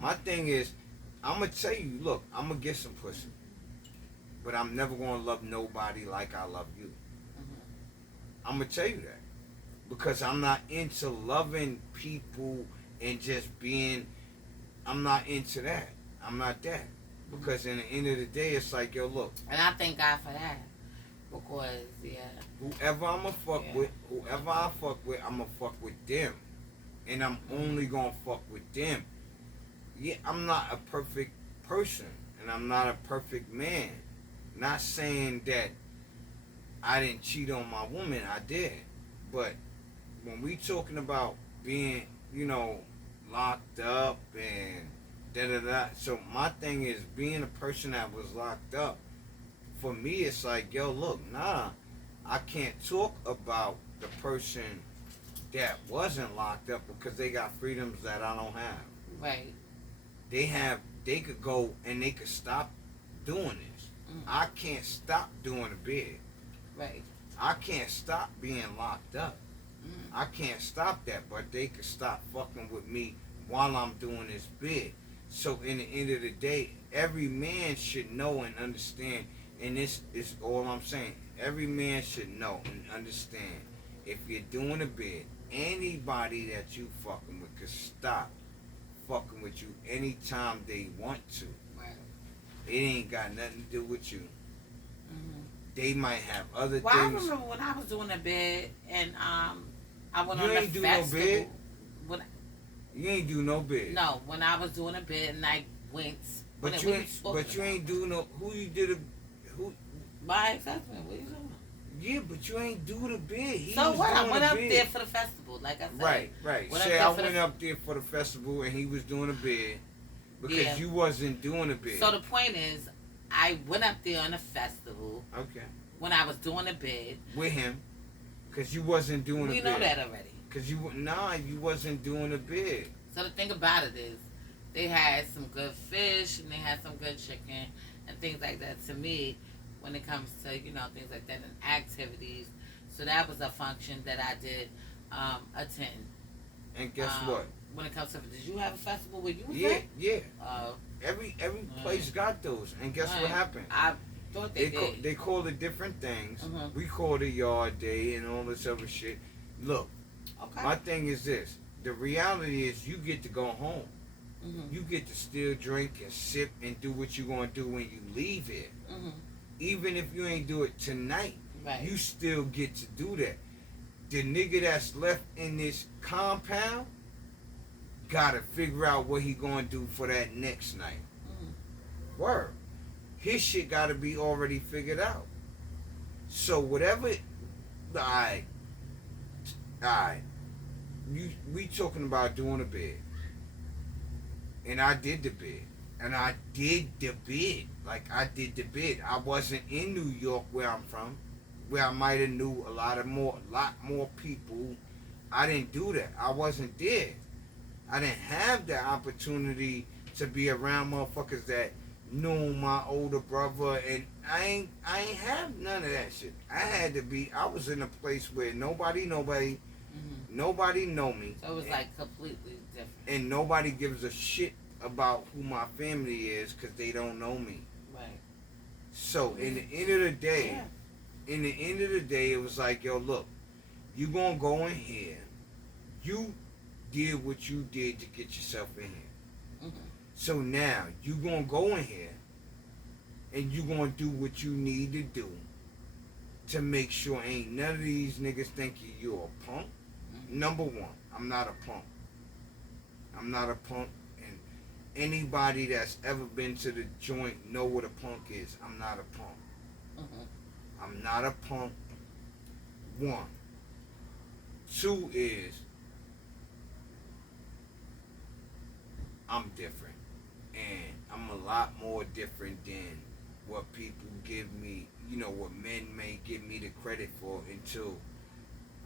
My thing is, I'm going to tell you, look, I'm going to get some pussy. But I'm never going to love nobody like I love you. I'm going to tell you that. Because I'm not into loving people and just being, I'm not into that. I'm not that. Because in the end of the day, it's like, yo, look. And I thank God for that. Because, whoever I'm going to fuck with, whoever I fuck with, I'm going to fuck with them. And I'm only going to fuck with them. Yeah, I'm not a perfect person. And I'm not a perfect man. Not saying that I didn't cheat on my woman. I did. But when we talking about being, locked up and da-da-da. So my thing is, being a person that was locked up, for me it's like, yo, look, I can't talk about the person that wasn't locked up because they got freedoms that I don't have. Right. They could go and they could stop doing this. I can't stop doing the bid. Right. I can't stop being locked up. I can't stop that, but they could stop fucking with me while I'm doing this bid. So in the end of the day, every man should know and understand, and this is all I'm saying. Every man should know and understand, if you're doing a bid, anybody that you fucking with could stop fucking with you anytime they want to. Right. It ain't got nothing to do with you. They might have other Well, things. I remember when I was doing a bid, and I went You on ain't the do no festival. bid? When, You ain't do no bid. no, when I was doing a bid, and I went. But you ain't do no. Who you did a? Who? My ex-husband. What are you talking about? Yeah, but you ain't do the bid. He So was what? I doing went the up bid. there for the festival, like I said. Right. Went up Say there I for went the- up there for the festival and he was doing a bid because Yeah. you wasn't doing a bid. So the point is, I went up there on a festival Okay. when I was doing a bid. With him, because you wasn't doing a We bid. know that already. Because you wasn't doing a bid. So the thing about it is, they had some good fish and they had some good chicken and things like that. To me, when it comes to things like that and activities, so that was a function that I did attend. And guess what? When it comes to, did you have a festival where you was Yeah, at? yeah. Oh, Every place got those. And guess what happened? I thought they did. They called it different things. Mhm. We called it yard day and all this other shit. Look, Okay. my thing is this. The reality is you get to go home. Mhm. You get to still drink and sip and do what you're going to do when you leave here. Mhm. Even if you ain't do it tonight, Right. you still get to do that. The nigga that's left in this compound gotta figure out what he gonna do for that next night. Mhm. Word. His shit gotta be already figured out. So whatever, alright, we talking about doing a bid. And I did the bid. And I did the bid. Like, I did the bid. I wasn't in New York where I'm from, where I might have knew a lot more people. I didn't do that. I wasn't there. I didn't have the opportunity to be around motherfuckers that knew my older brother, and I ain't have none of that shit. I was in a place where nobody know me. So it was like completely different. And nobody gives a shit about who my family is because they don't know me. Right. So in the end of the day, it was like, yo, look, you gonna go in here. You did what you did to get yourself in here. Mhm. So now you gonna go in here and you gonna do what you need to do to make sure ain't none of these niggas think you're a punk. Number one, I'm not a punk. I'm not a punk, and anybody that's ever been to the joint know what a punk is. I'm not a punk. Mhm. I'm not a punk. One. Two is I'm different, and I'm a lot more different than what people give me, what men may give me the credit for until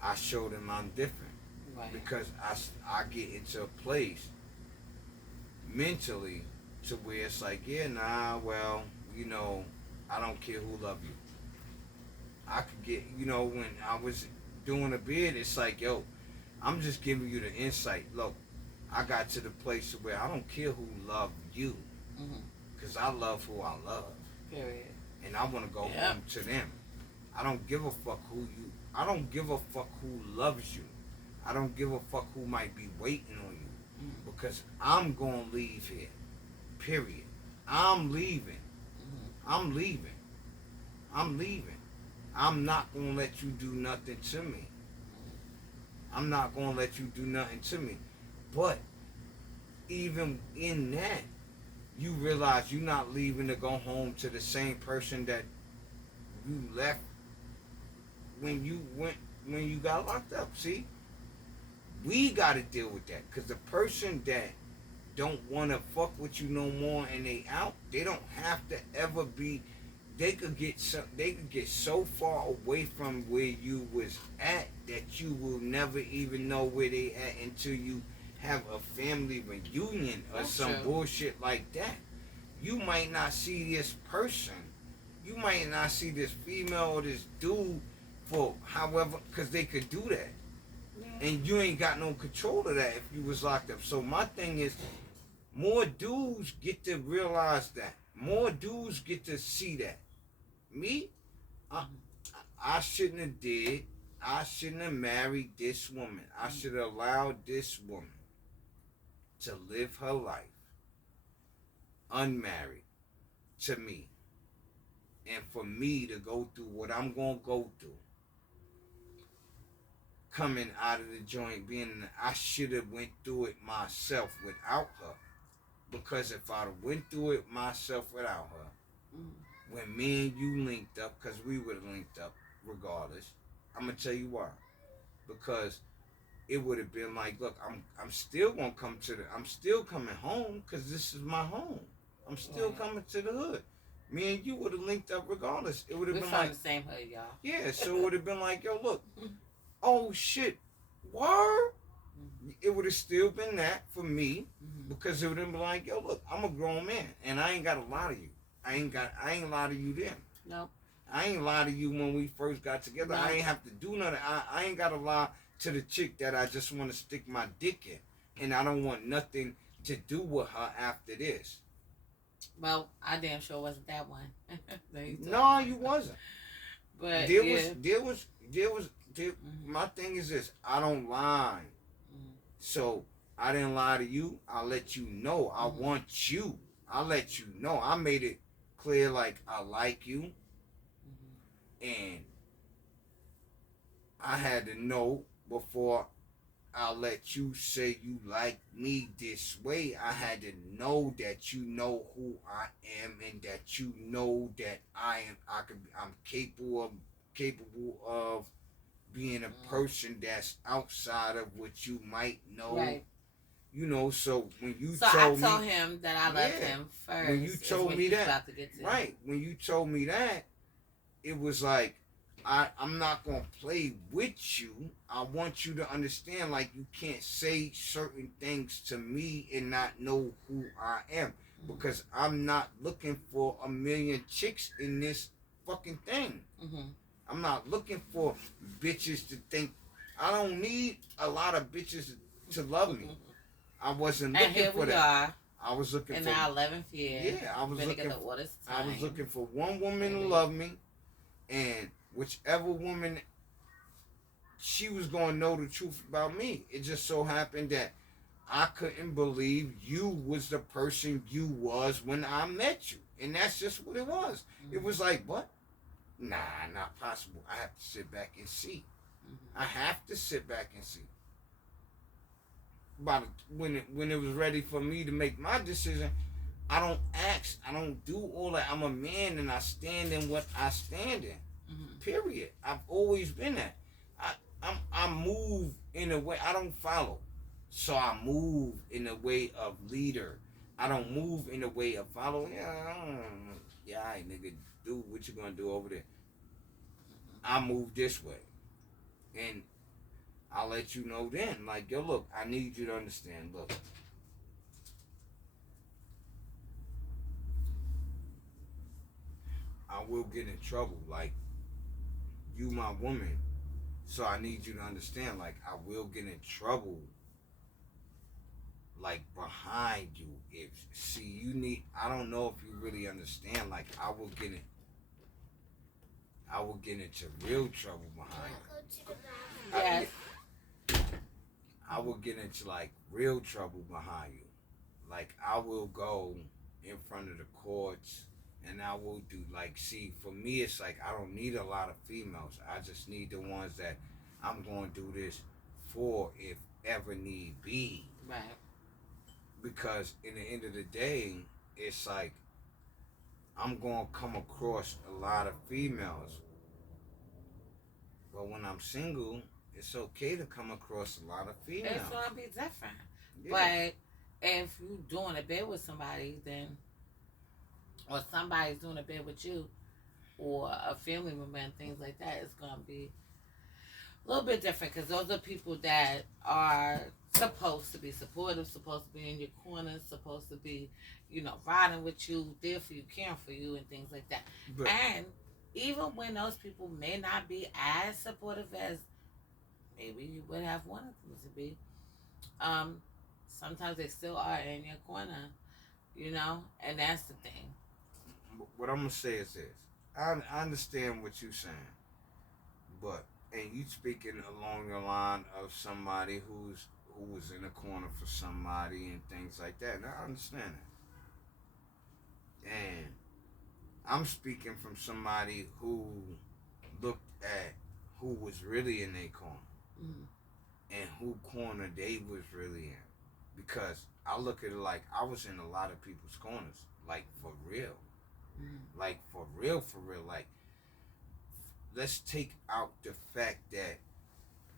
I show them I'm different. Right. Because I get into a place mentally to where it's like, yeah, nah, well, I don't care who love you. I could get, when I was doing a bid, it's like, yo, I'm just giving you the insight. Look, I got to the place where I don't care who love you, because I love who I love. Period. And I want to go home to them. I don't give a fuck I don't give a fuck who loves you. I don't give a fuck who might be waiting on you, because I'm going to leave here. Period. I'm leaving. I'm leaving. I'm leaving. I'm not going to let you do nothing to me. I'm not going to let you do nothing to me. But even in that, you realize you're not leaving to go home to the same person that you left when you got locked up. See? We got to deal with that, because the person that don't want to fuck with you no more and they out, they don't have to ever be. They could get so far away from where you was at that you will never even know where they at until you have a family reunion or That's some true. bullshit like that. You might not see this person. You might not see this female or this dude for however, because they could do that. Yeah. And you ain't got no control of that if you was locked up. So my thing is, more dudes get to realize that. More dudes get to see that. Me, I, I shouldn't have did. I shouldn't have married this woman. I should have allowed this woman to live her life unmarried to me. And for me to go through what I'm going to go through, coming out of the joint, being, I should have went through it myself without her. Because if I'd have went through it myself without her, when me and you linked up, because we would have linked up regardless, I'm going to tell you why. Because it would have been like, look, I'm still going to come to I'm still coming home because this is my home. I'm still coming to the hood. Me and you would have linked up regardless. It would have been like the same hood, y'all. Yeah, so it would have been like, yo, look, oh shit, word? It would have still been that for me, because it would have been like, yo, look, I'm a grown man and I ain't got to lie to you. I ain't lie to you then. Nope. I ain't lie to you when we first got together. No. I ain't have to do nothing. I ain't got to lie to the chick that I just want to stick my dick in, and I don't want nothing to do with her after this. Well, I damn sure wasn't that one. No, you wasn't. But there was. My thing is this: I don't lie. So I didn't lie to you. I let you know. I want you. I let you know. I made it clear, like, I like you, and I had to know before I let you say you like me this way. I had to know that you know who I am, and that you know that I'm capable of being a person that's outside of what you might know. Right. You know, so when you I told him that I loved him first. When you told me that, right? When you told me that, it was like, I'm not gonna play with you. I want you to understand, like, you can't say certain things to me and not know who I am, because I'm not looking for a million chicks in this fucking thing. I'm not looking for bitches to think. I don't need a lot of bitches to love me. I wasn't looking for that. I was looking in for our 11th year. Yeah, I was looking for one woman Maybe. to love me, and whichever woman, she was gonna know the truth about me. It just so happened that I couldn't believe you was the person you was when I met you, and that's just what it was. It was like, what? Nah, not possible. I have to sit back and see. I have to sit back and see. When it was ready for me to make my decision, I don't ask. I don't do all that. I'm a man and I stand in what I stand in. Period. I've always been that. I move in a way. I don't follow. So I move in a way of leader. I don't move in a way of follow. Yeah, all right, nigga, do what you gonna do over there. I move this way. And I'll let you know then. Like, yo, look, I need you to understand. Look, I will get in trouble. Like, you my woman. So I need you to understand, like, I will get in trouble, like, behind you. I don't know if you really understand, like, I will get into real trouble behind you. Yes. I will get into, like, real trouble behind you. Like, I will go in front of the courts, and I will do, like, see, for me, it's like, I don't need a lot of females. I just need the ones that I'm going to do this for, if ever need be. Right. Because in the end of the day, it's like, I'm going to come across a lot of females. But when I'm single, it's okay to come across a lot of females. It's going to be different. Yeah. But if you're doing a bid with somebody, then, or somebody's doing a bid with you, or a family member and things like that, it's going to be A little bit different because those are people that are supposed to be supportive, supposed to be in your corner, supposed to be, riding with you, there for you, caring for you, and things like that. But And even when those people may not be as supportive as maybe you would have wanted them to be, um, sometimes they still are in your corner, and that's the thing. what I'm gonna say is this: I understand what you're saying, but and you speaking along the line of somebody who was in a corner for somebody and things like that. And I understand that. And I'm speaking from somebody who looked at who was really in their corner Mm-hmm. and who corner they was really in. Because I look at it like I was in a lot of people's corners, like for real. Mm-hmm. Like for real, for real. Like, let's take out the fact that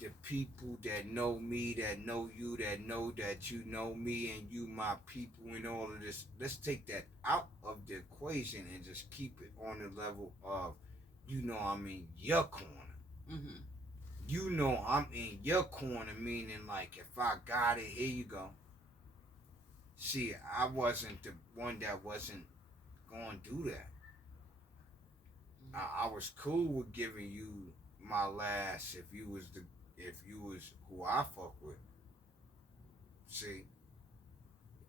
the people that know me, that know you, that know that you know me and you my people and all of this, let's take that out of the equation and just keep it on the level of, I'm in your corner. Mm-hmm. I'm in your corner, meaning like if I got it, here you go. See, I wasn't the one that wasn't going to do that. I was cool with giving you my last if you was who I fuck with. See,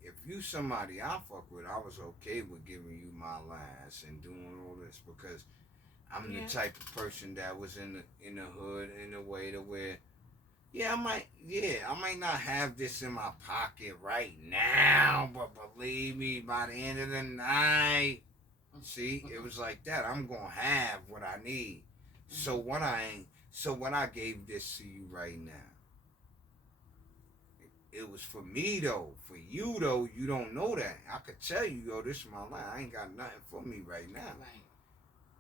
if you somebody I fuck with, I was okay with giving you my last and doing all this because I'm the Yeah. type of person that was in the hood in a way to where I might not have this in my pocket right now, but believe me, by the end of the night, see, it was like that. I'm gonna have what I need. So when I gave this to you right now, it was for me though. For you though, you don't know that. I could tell you, yo, this is my life. I ain't got nothing for me right now. Right.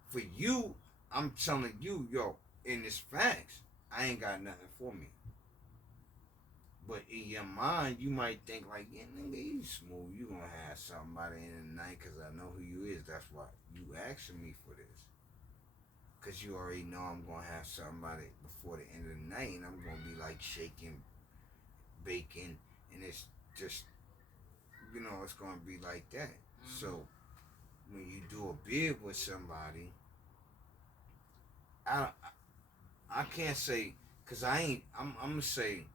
For you, I'm telling you, yo, in this facts, I ain't got nothing for me. But in your mind, you might think like, yeah, nigga, you smooth. You gonna have something by the end of the night because I know who you is. That's why you asking me for this. Because you already know I'm gonna have somebody before the end of the night, and I'm gonna be like shaking, baking, and it's just, it's gonna be like that. Mm-hmm. So when you do a bid with somebody, I I can't say because I ain't. I'm gonna say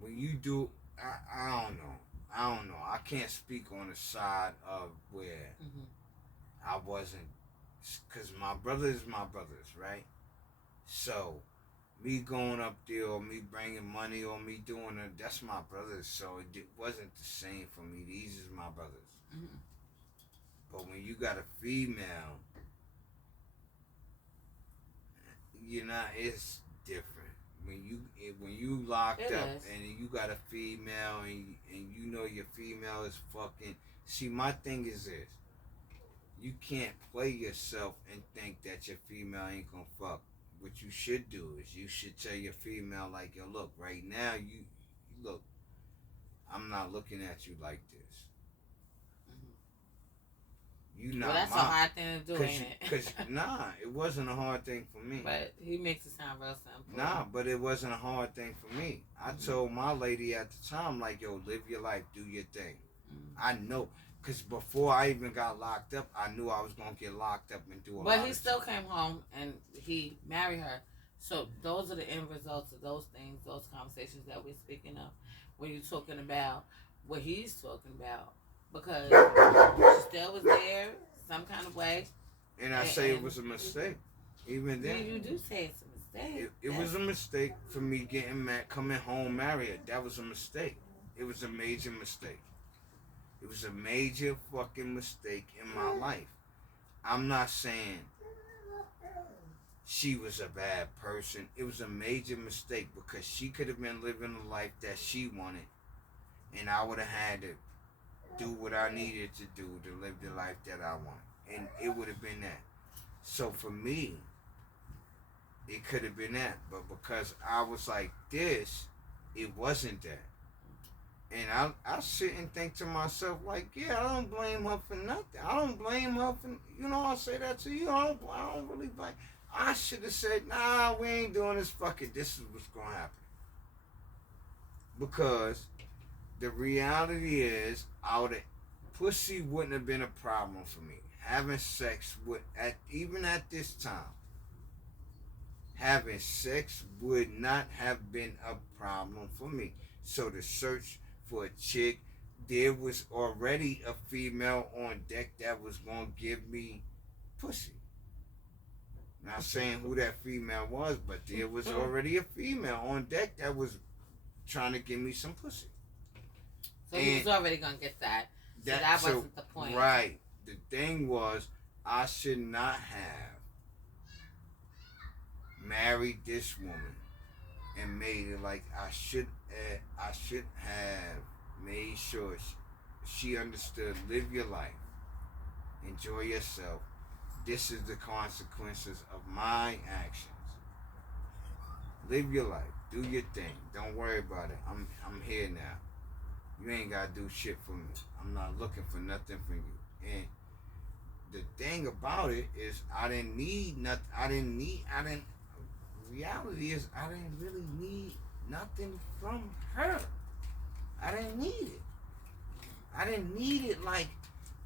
when you do, I don't know. I don't know. I can't speak on the side of where Mm-hmm. I wasn't, because my brother is my brothers, right? So me going up there or me bringing money or me doing it, that's my brothers. So it wasn't the same for me. These is my brothers. Mm-hmm. But when you got a female, it's different. When you locked It up is. and you got a female and you know your female is fucking. See, my thing is this: you can't play yourself and think that your female ain't gonna fuck. What you should do is you should tell your female like, yo, look, right now look, I'm not looking at you like this. Mm-hmm. You Well, not that's a my, hard thing to do, ain't it? cause nah, it wasn't a hard thing for me. But he makes it sound real simple. Nah, but it wasn't a hard thing for me. I told my lady at the time, like, yo, live your life, do your thing. Mm-hmm. I know, because before I even got locked up, I knew I was going to get locked up and do a lot But of he shit. still came home and he married her. So those are the end results of those things, those conversations that we're speaking of. When you're talking about what he's talking about, because she still was there some kind of way. And I say it was a mistake. Even then, You do say it's a mistake. it was a mistake for me getting mad, coming home married. That was a mistake. It was a major mistake. It was a major fucking mistake in my life. I'm not saying she was a bad person. It was a major mistake because she could have been living the life that she wanted, and I would have had to do what I needed to do to live the life that I want, and it would have been that. So for me, it could have been that, but because I was like this, it wasn't that. And I sit and think to myself, like, yeah, I don't blame her for nothing. I don't blame her for, I say that to you. I don't really blame. I should have said, nah, we ain't doing this. Fuck it. This is what's gonna happen. Because the reality is, pussy wouldn't have been a problem for me. Having sex would, even at this time, having sex would not have been a problem for me. So the search for a chick, there was already a female on deck that was gonna give me pussy. Not saying who that female was, but there was already a female on deck that was trying to give me some pussy. So he was already gonna get that. So that wasn't the point. Right. The thing was, I should not have married this woman and made it like I should have made sure she understood. Live your life, enjoy yourself. This is the consequences of my actions. Live your life, do your thing. Don't worry about it. I'm here now. You ain't gotta do shit for me. I'm not looking for nothing from you. And the thing about it is, I didn't need nothing. Reality is, I didn't really need nothing from her. I didn't need it. I didn't need it like,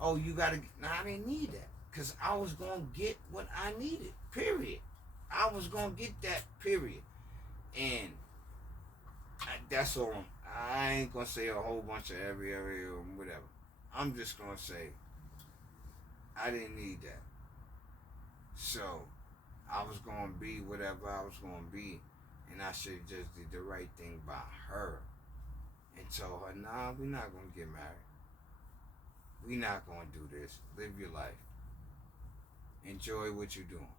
oh, you gotta. No, I didn't need that. Because I was gonna get what I needed. Period. I was gonna get that. Period. And that's all. I ain't gonna say a whole bunch of every area or whatever. I'm just gonna say I didn't need that. So I was gonna be whatever I was gonna be, and I should just did the right thing by her and told her, nah, we're not gonna get married. We're not gonna do this. Live your life. Enjoy what you're doing.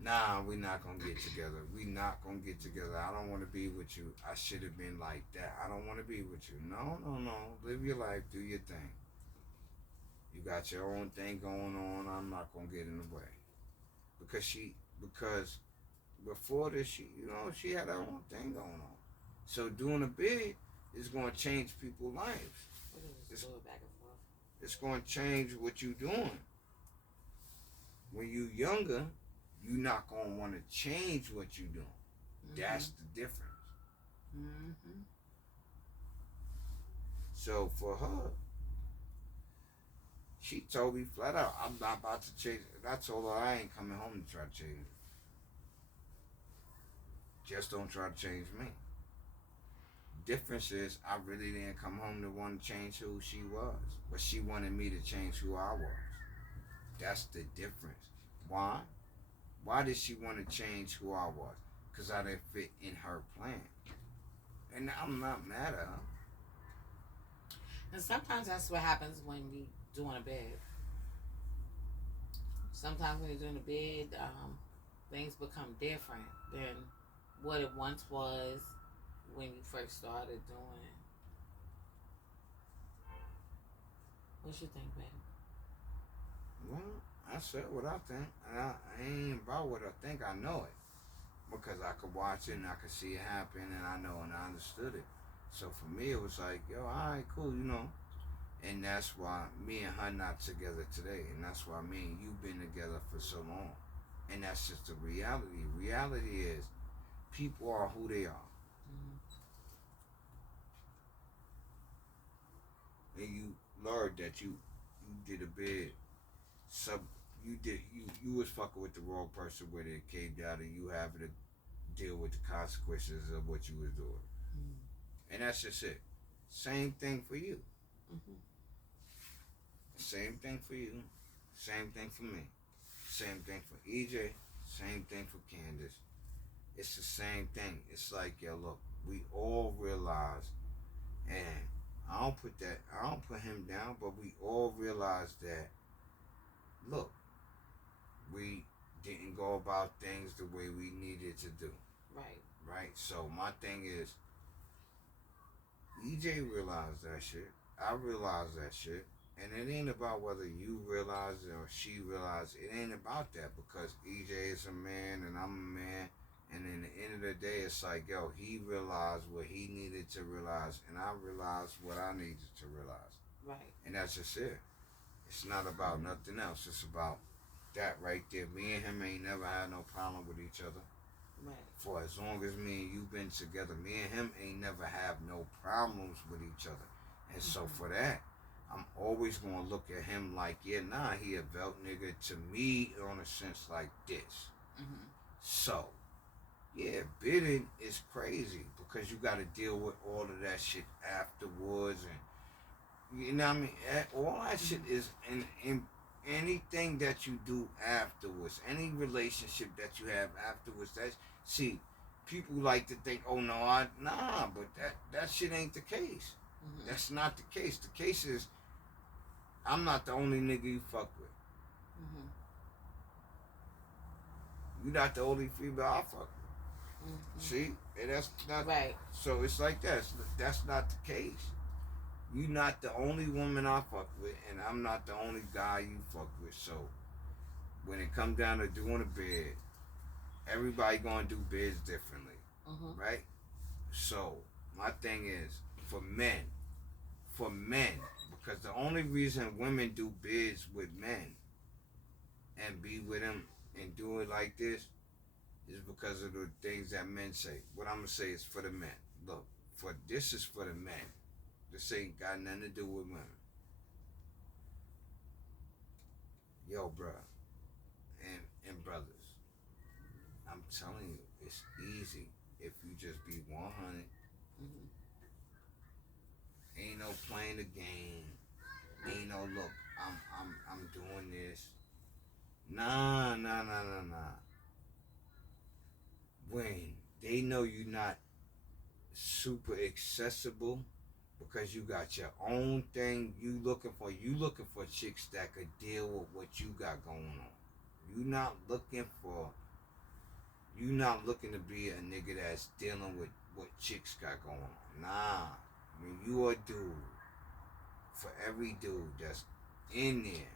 Nah, we're not gonna get together. We're not gonna get together. I don't want to be with you. I should have been like that. I don't want to be with you. No. Live your life. Do your thing. You got your own thing going on. I'm not gonna get in the way. Because before this, she had her own thing going on. So doing a bid is gonna change people's lives. It's gonna change what you're doing. When you're younger, you're not gonna want to change what you're doing. Mm-hmm. That's the difference. Mm-hmm. So for her, she told me flat out, I'm not about to change it. I told her I ain't coming home to try to change it. Just don't try to change me. Difference is, I really didn't come home to want to change who she was, but she wanted me to change who I was. That's the difference. Why? Why did she want to change who I was? Because I didn't fit in her plan. And I'm not mad at her. And sometimes that's what happens when you're doing a bid. Sometimes when you're doing a bid, things become different than what it once was when you first started doing it. What you think, babe? Well, I said what I think. I ain't about what I think. I know it. Because I could watch it and I could see it happen and I know and I understood it. So for me, it was like, yo, all right, cool, And that's why me and her not together today. And that's why me and you been together for so long. And that's just the reality. Reality is, people are who they are. Mm-hmm. And you learned that you did a bid. You was fucking with the wrong person when it came down and you having to deal with the consequences of what you was doing. Mm-hmm. And that's just it. Same thing for you. Mm-hmm. Same thing for you. Same thing for me. Same thing for EJ. Same thing for Candace. It's the same thing. It's like, yo, look, we all realize, and I don't put him down, but we all realize that, look, we didn't go about things the way we needed to do. Right? So my thing is, EJ realized that shit. I realized that shit. And it ain't about whether you realize it or she realized it. It ain't about that, because EJ is a man and I'm a man. And in the end of the day, it's like, yo, he realized what he needed to realize, and I realized what I needed to realize. Right. And that's just it. It's not about nothing else. It's about That right there, me and him ain't never had no problem with each other. Right. For as long as me and you been together, me and him ain't never have no problems with each other. And so for that, I'm always gonna look at him like, yeah, nah, he a belt nigga to me on a sense like this. So, yeah, bidding is crazy because you got to deal with all of that shit afterwards, and you know what I mean. All that shit is in anything that you do afterwards, any relationship that you have afterwards. That's see, people like to think, oh no, nah, but that shit ain't the case. That's not the case. The case is I'm not the only nigga you fuck with. You're not the only female I fuck with. See, and that's not right. So it's like that. That's not the case. You're not the only woman I fuck with, and I'm not the only guy you fuck with. So when it comes down to doing a bid, everybody gonna do bids differently, right? So my thing is for men, because the only reason women do bids with men and be with them and do it like this is because of the things that men say. What I'm gonna say is for the men. Look, this is for the men. This ain't got nothing to do with women. Yo, bruh, and brothers, I'm telling you, it's easy if you just be 100. Ain't no playing the game. Ain't no look. I'm doing this. Nah. When they know you're not super accessible because you got your own thing you looking for chicks that could deal with what you got going on. You not looking to be a nigga that's dealing with what chicks got going on. Nah. When you a dude, for every dude that's in there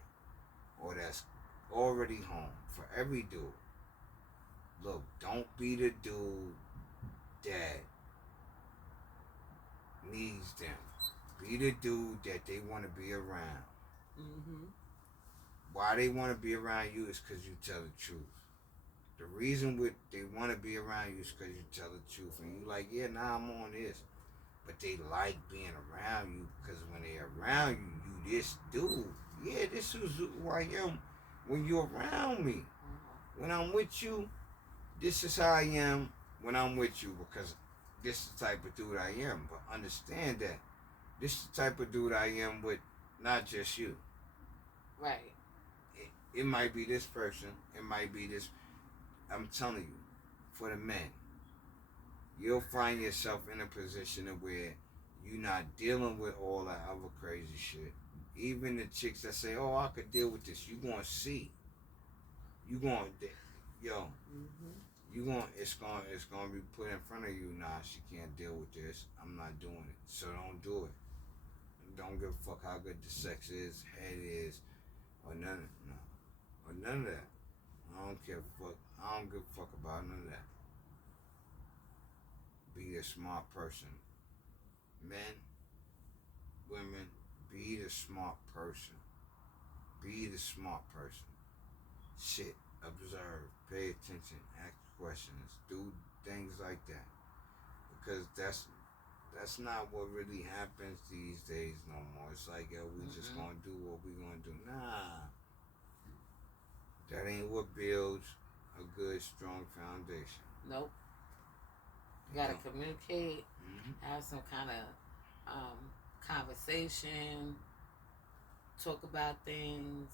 or that's already home, for every dude, look, don't be the dude that needs them. Be the dude that they want to be around. Why they want to be around you is because you tell the truth. The reason they want to be around you is because you tell the truth. And you like, yeah, nah, I'm on this. But they like being around you because when they're around you, you this dude. Yeah, this is who I am when you're around me. When I'm with you, this is how I am when I'm with you because this is the type of dude I am. But understand that this is the type of dude I am with not just you. Right. It might be this person. It might be this. I'm telling you, for the men, you'll find yourself in a position of where you're not dealing with all that other crazy shit. Even the chicks that say, "Oh, I could deal with this," you gonna see. You gonna, yo, it's gonna be put in front of you. Nah, she can't deal with this. I'm not doing it. So don't do it. Don't give a fuck how good the sex is, head is, or none of that. I don't give a fuck about none of that. Be a smart person. Men, women, be the smart person. Be the smart person. Sit, observe, pay attention, ask questions, do things like that. Because that's not what really happens these days no more. It's like, yo, we just gonna do what we gonna do. Nah. That ain't what builds a good, strong foundation. Nope. You gotta communicate, have some kind of conversation, talk about things,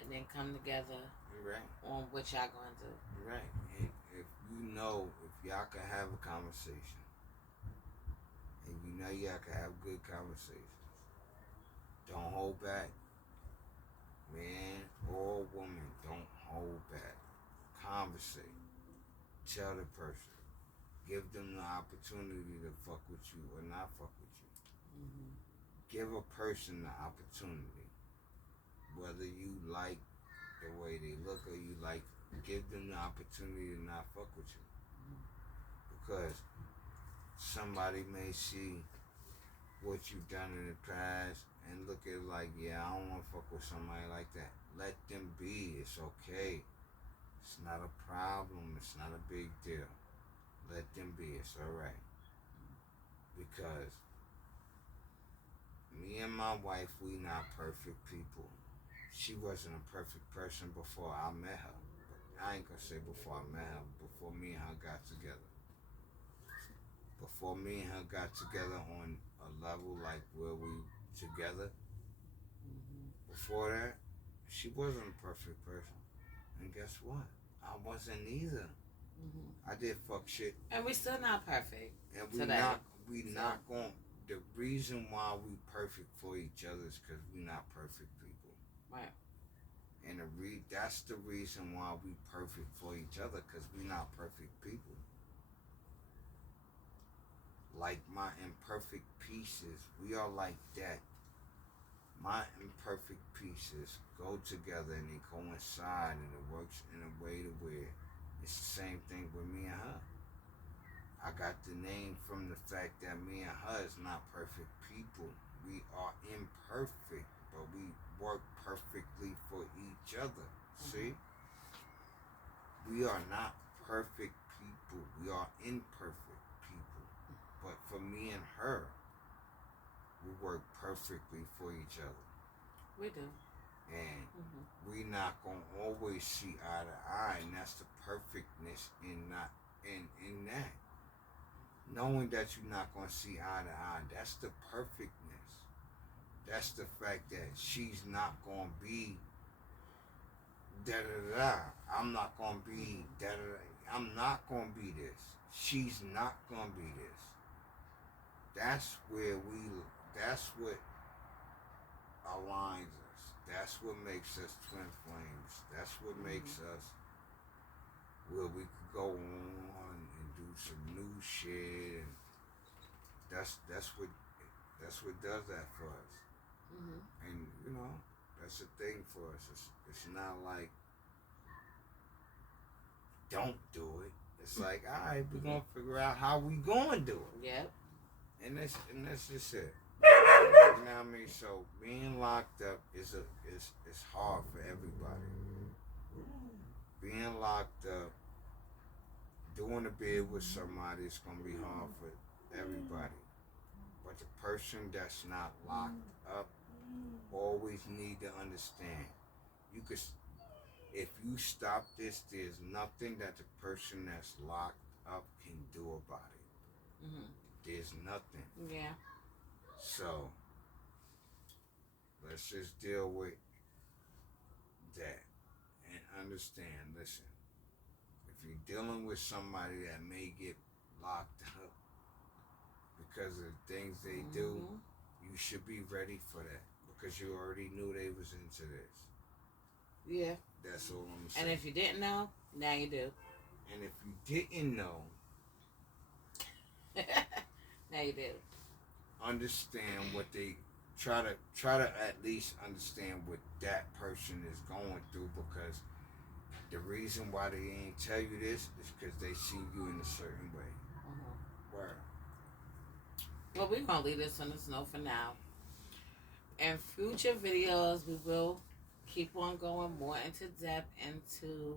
and then come together on what y'all gonna do. Right. And if y'all can have a conversation, and y'all can have good conversations, don't hold back. Man or woman, don't hold back. Conversate. Tell the person. Give them the opportunity to fuck with you or not fuck with you. Give a person the opportunity. Whether you like the way they look or you like, give them the opportunity to not fuck with you. Because somebody may see what you've done in the past and look at it like, yeah, I don't want to fuck with somebody like that. Let them be. It's okay. It's not a problem. It's not a big deal. Let them be. It's all right. Because me and my wife, we not perfect people. She wasn't a perfect person before I met her. I ain't gonna say before I met her. Before me and her got together. Before me and her got together on a level like where we together. Before that, she wasn't a perfect person. And guess what? I wasn't either. I did fuck shit. And we still not perfect. And today. We not going. The reason why we perfect for each other is because we not perfect people. Right. And that's the reason why we perfect for each other, because we not perfect people. Like my imperfect pieces, we are like that. My imperfect pieces go together and they coincide, and it works in a way to where it's the same thing with me and her. I got the name from the fact that me and her is not perfect people. We are imperfect, but we work perfectly for each other. See? We are not perfect people. We are imperfect people. But for me and her, we work perfectly for each other. We do. And we not gonna always see eye to eye, and that's the perfectness in that. Knowing that you're not gonna see eye to eye, that's the perfectness. That's the fact that she's not gonna be da da da. I'm not gonna be da da da. I'm not gonna be this. She's not gonna be this. That's where that's what aligns us. That's what makes us twin flames. That's what makes us where we could go on and do some new shit. And that's what does that for us. And that's the thing for us. It's not like don't do it. It's like, all right, we're gonna figure out how we gonna do it. Yep. And that's just it. You know what I mean? So being locked up is hard for everybody. Being locked up, doing a bid with somebody is gonna be hard for everybody. But the person that's not locked up always need to understand. You could, if you stop this, there's nothing that the person that's locked up can do about it. There's nothing. Yeah. So let's just deal with that and understand. Listen, if you're dealing with somebody that may get locked up because of the things they do, you should be ready for that, because you already knew they was into this. Yeah. That's all I'm saying. And if you didn't know, now you do. And if you didn't know, now you do. Understand what they try to at least understand what that person is going through, because the reason why they ain't tell you this is because they see you in a certain way. Word. Well, we're gonna leave this on the snow for now. In future videos, we will keep on going more into depth into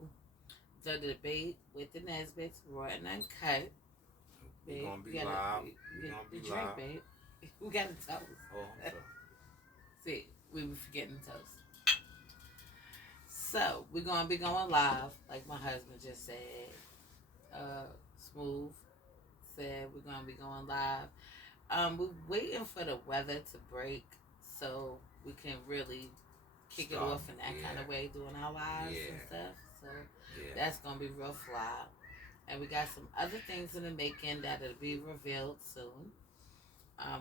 the debate with the NESBITT'S, raw and uncut. We're gonna be live. We're gonna be live. Babe. We got a toast. Oh, okay. See, we were forgetting the toast. So we're gonna be going live, like my husband just said. Smooth said we're gonna be going live. We're waiting for the weather to break so we can really kick it off in that kind of way, doing our lives and stuff. So that's gonna be real fly. And we got some other things in the making that'll be revealed soon.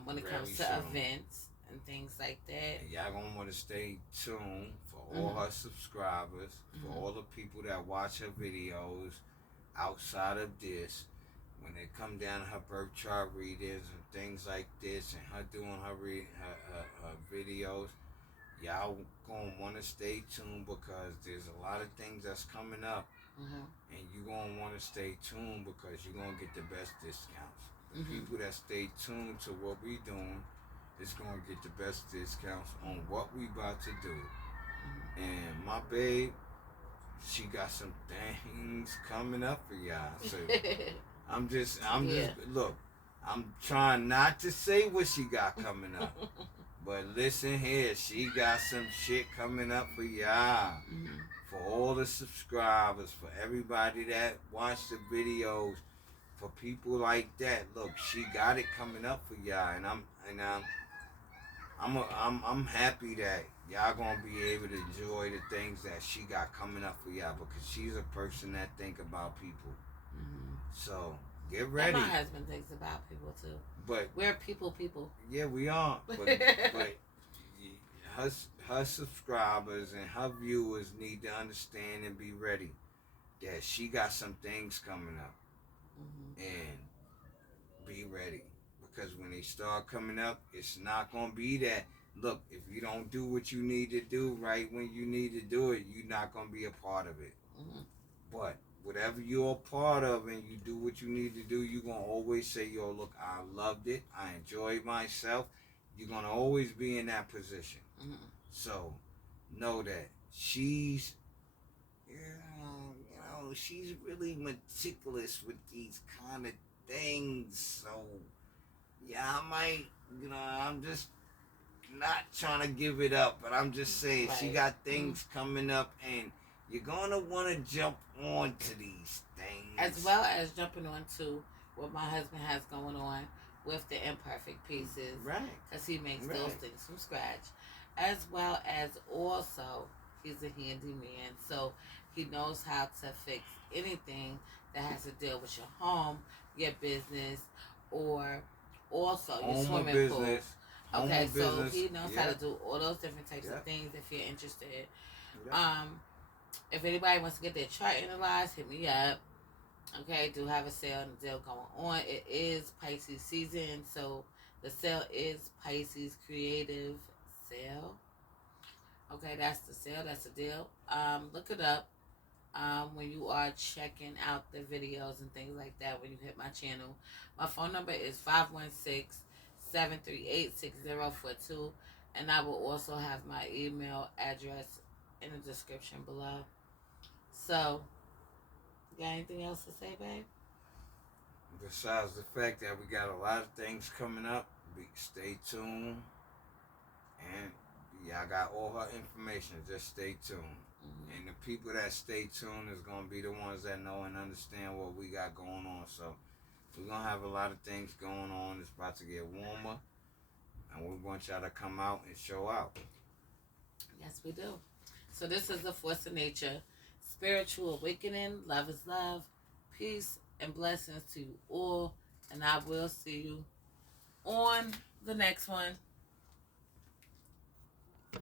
When it comes to events and things like that. And y'all gonna want to stay tuned for all her subscribers, for all the people that watch her videos outside of this. When they come down to her birth chart readings and things like this, and her doing her videos, y'all gonna want to stay tuned, because there's a lot of things that's coming up, and you gonna want to stay tuned because you're gonna get the best discounts. The people that stay tuned to what we doing, is gonna get the best discounts on what we about to do. Mm-hmm. And my babe, she got some things coming up for y'all. So I'm just Yeah. look, I'm trying not to say what she got coming up. But listen here, she got some shit coming up for y'all. Mm-hmm. For all the subscribers, for everybody that watch the videos, for people like that. Look, she got it coming up for y'all, and I'm happy that y'all gonna be able to enjoy the things that she got coming up for y'all, because she's a person that think about people. Mm-hmm. So get ready. And my husband thinks about people too. But we're people. Yeah, we are. But her subscribers and her viewers need to understand and be ready that she got some things coming up. Mm-hmm. And be ready, because when they start coming up, it's not gonna be that. Look, if you don't do what you need to do right when you need to do it, you're not gonna be a part of it. Mm-hmm. But whatever you're a part of and you do what you need to do, you're gonna always say, yo, look, I loved it, I enjoyed myself. You're gonna always be in that position. Mm-hmm. So know that she's, she's really meticulous with these kind of things. So yeah, I might, I'm just not trying to give it up, but I'm just saying, Right. she got things coming up, and you're gonna want to jump onto these things, as well as jumping onto what my husband has going on with the imperfect pieces, right? Because he makes Right. those things from scratch, as well as also he's a handyman, so he knows how to fix anything that has to deal with your home, your business, or also your Home or swimming business. pool. Home Okay, or so business. he knows how Yeah. to do all those different types Yeah. of things if you're interested. Yeah. If anybody wants to get their chart analyzed, hit me up. Okay, do have a sale and a deal going on. It is Pisces season, so the sale is Pisces Creative Sale. Okay, that's the sale, that's the deal. Look it up when you are checking out the videos and things like that when you hit my channel. My phone number is 516-738-6042, and I will also have my email address in the description below. So, you got anything else to say, babe? Besides the fact that we got a lot of things coming up, stay tuned. And yeah, I got all her information. Just stay tuned. Mm-hmm. And the people that stay tuned is gonna be the ones that know and understand what we got going on. So we're gonna have a lot of things going on. It's about to get warmer, and we want y'all to come out and show out. Yes, we do. So this is the Force of Nature Spiritual Awakening. Love is love. Peace and blessings to you all. And I will see you on the next one.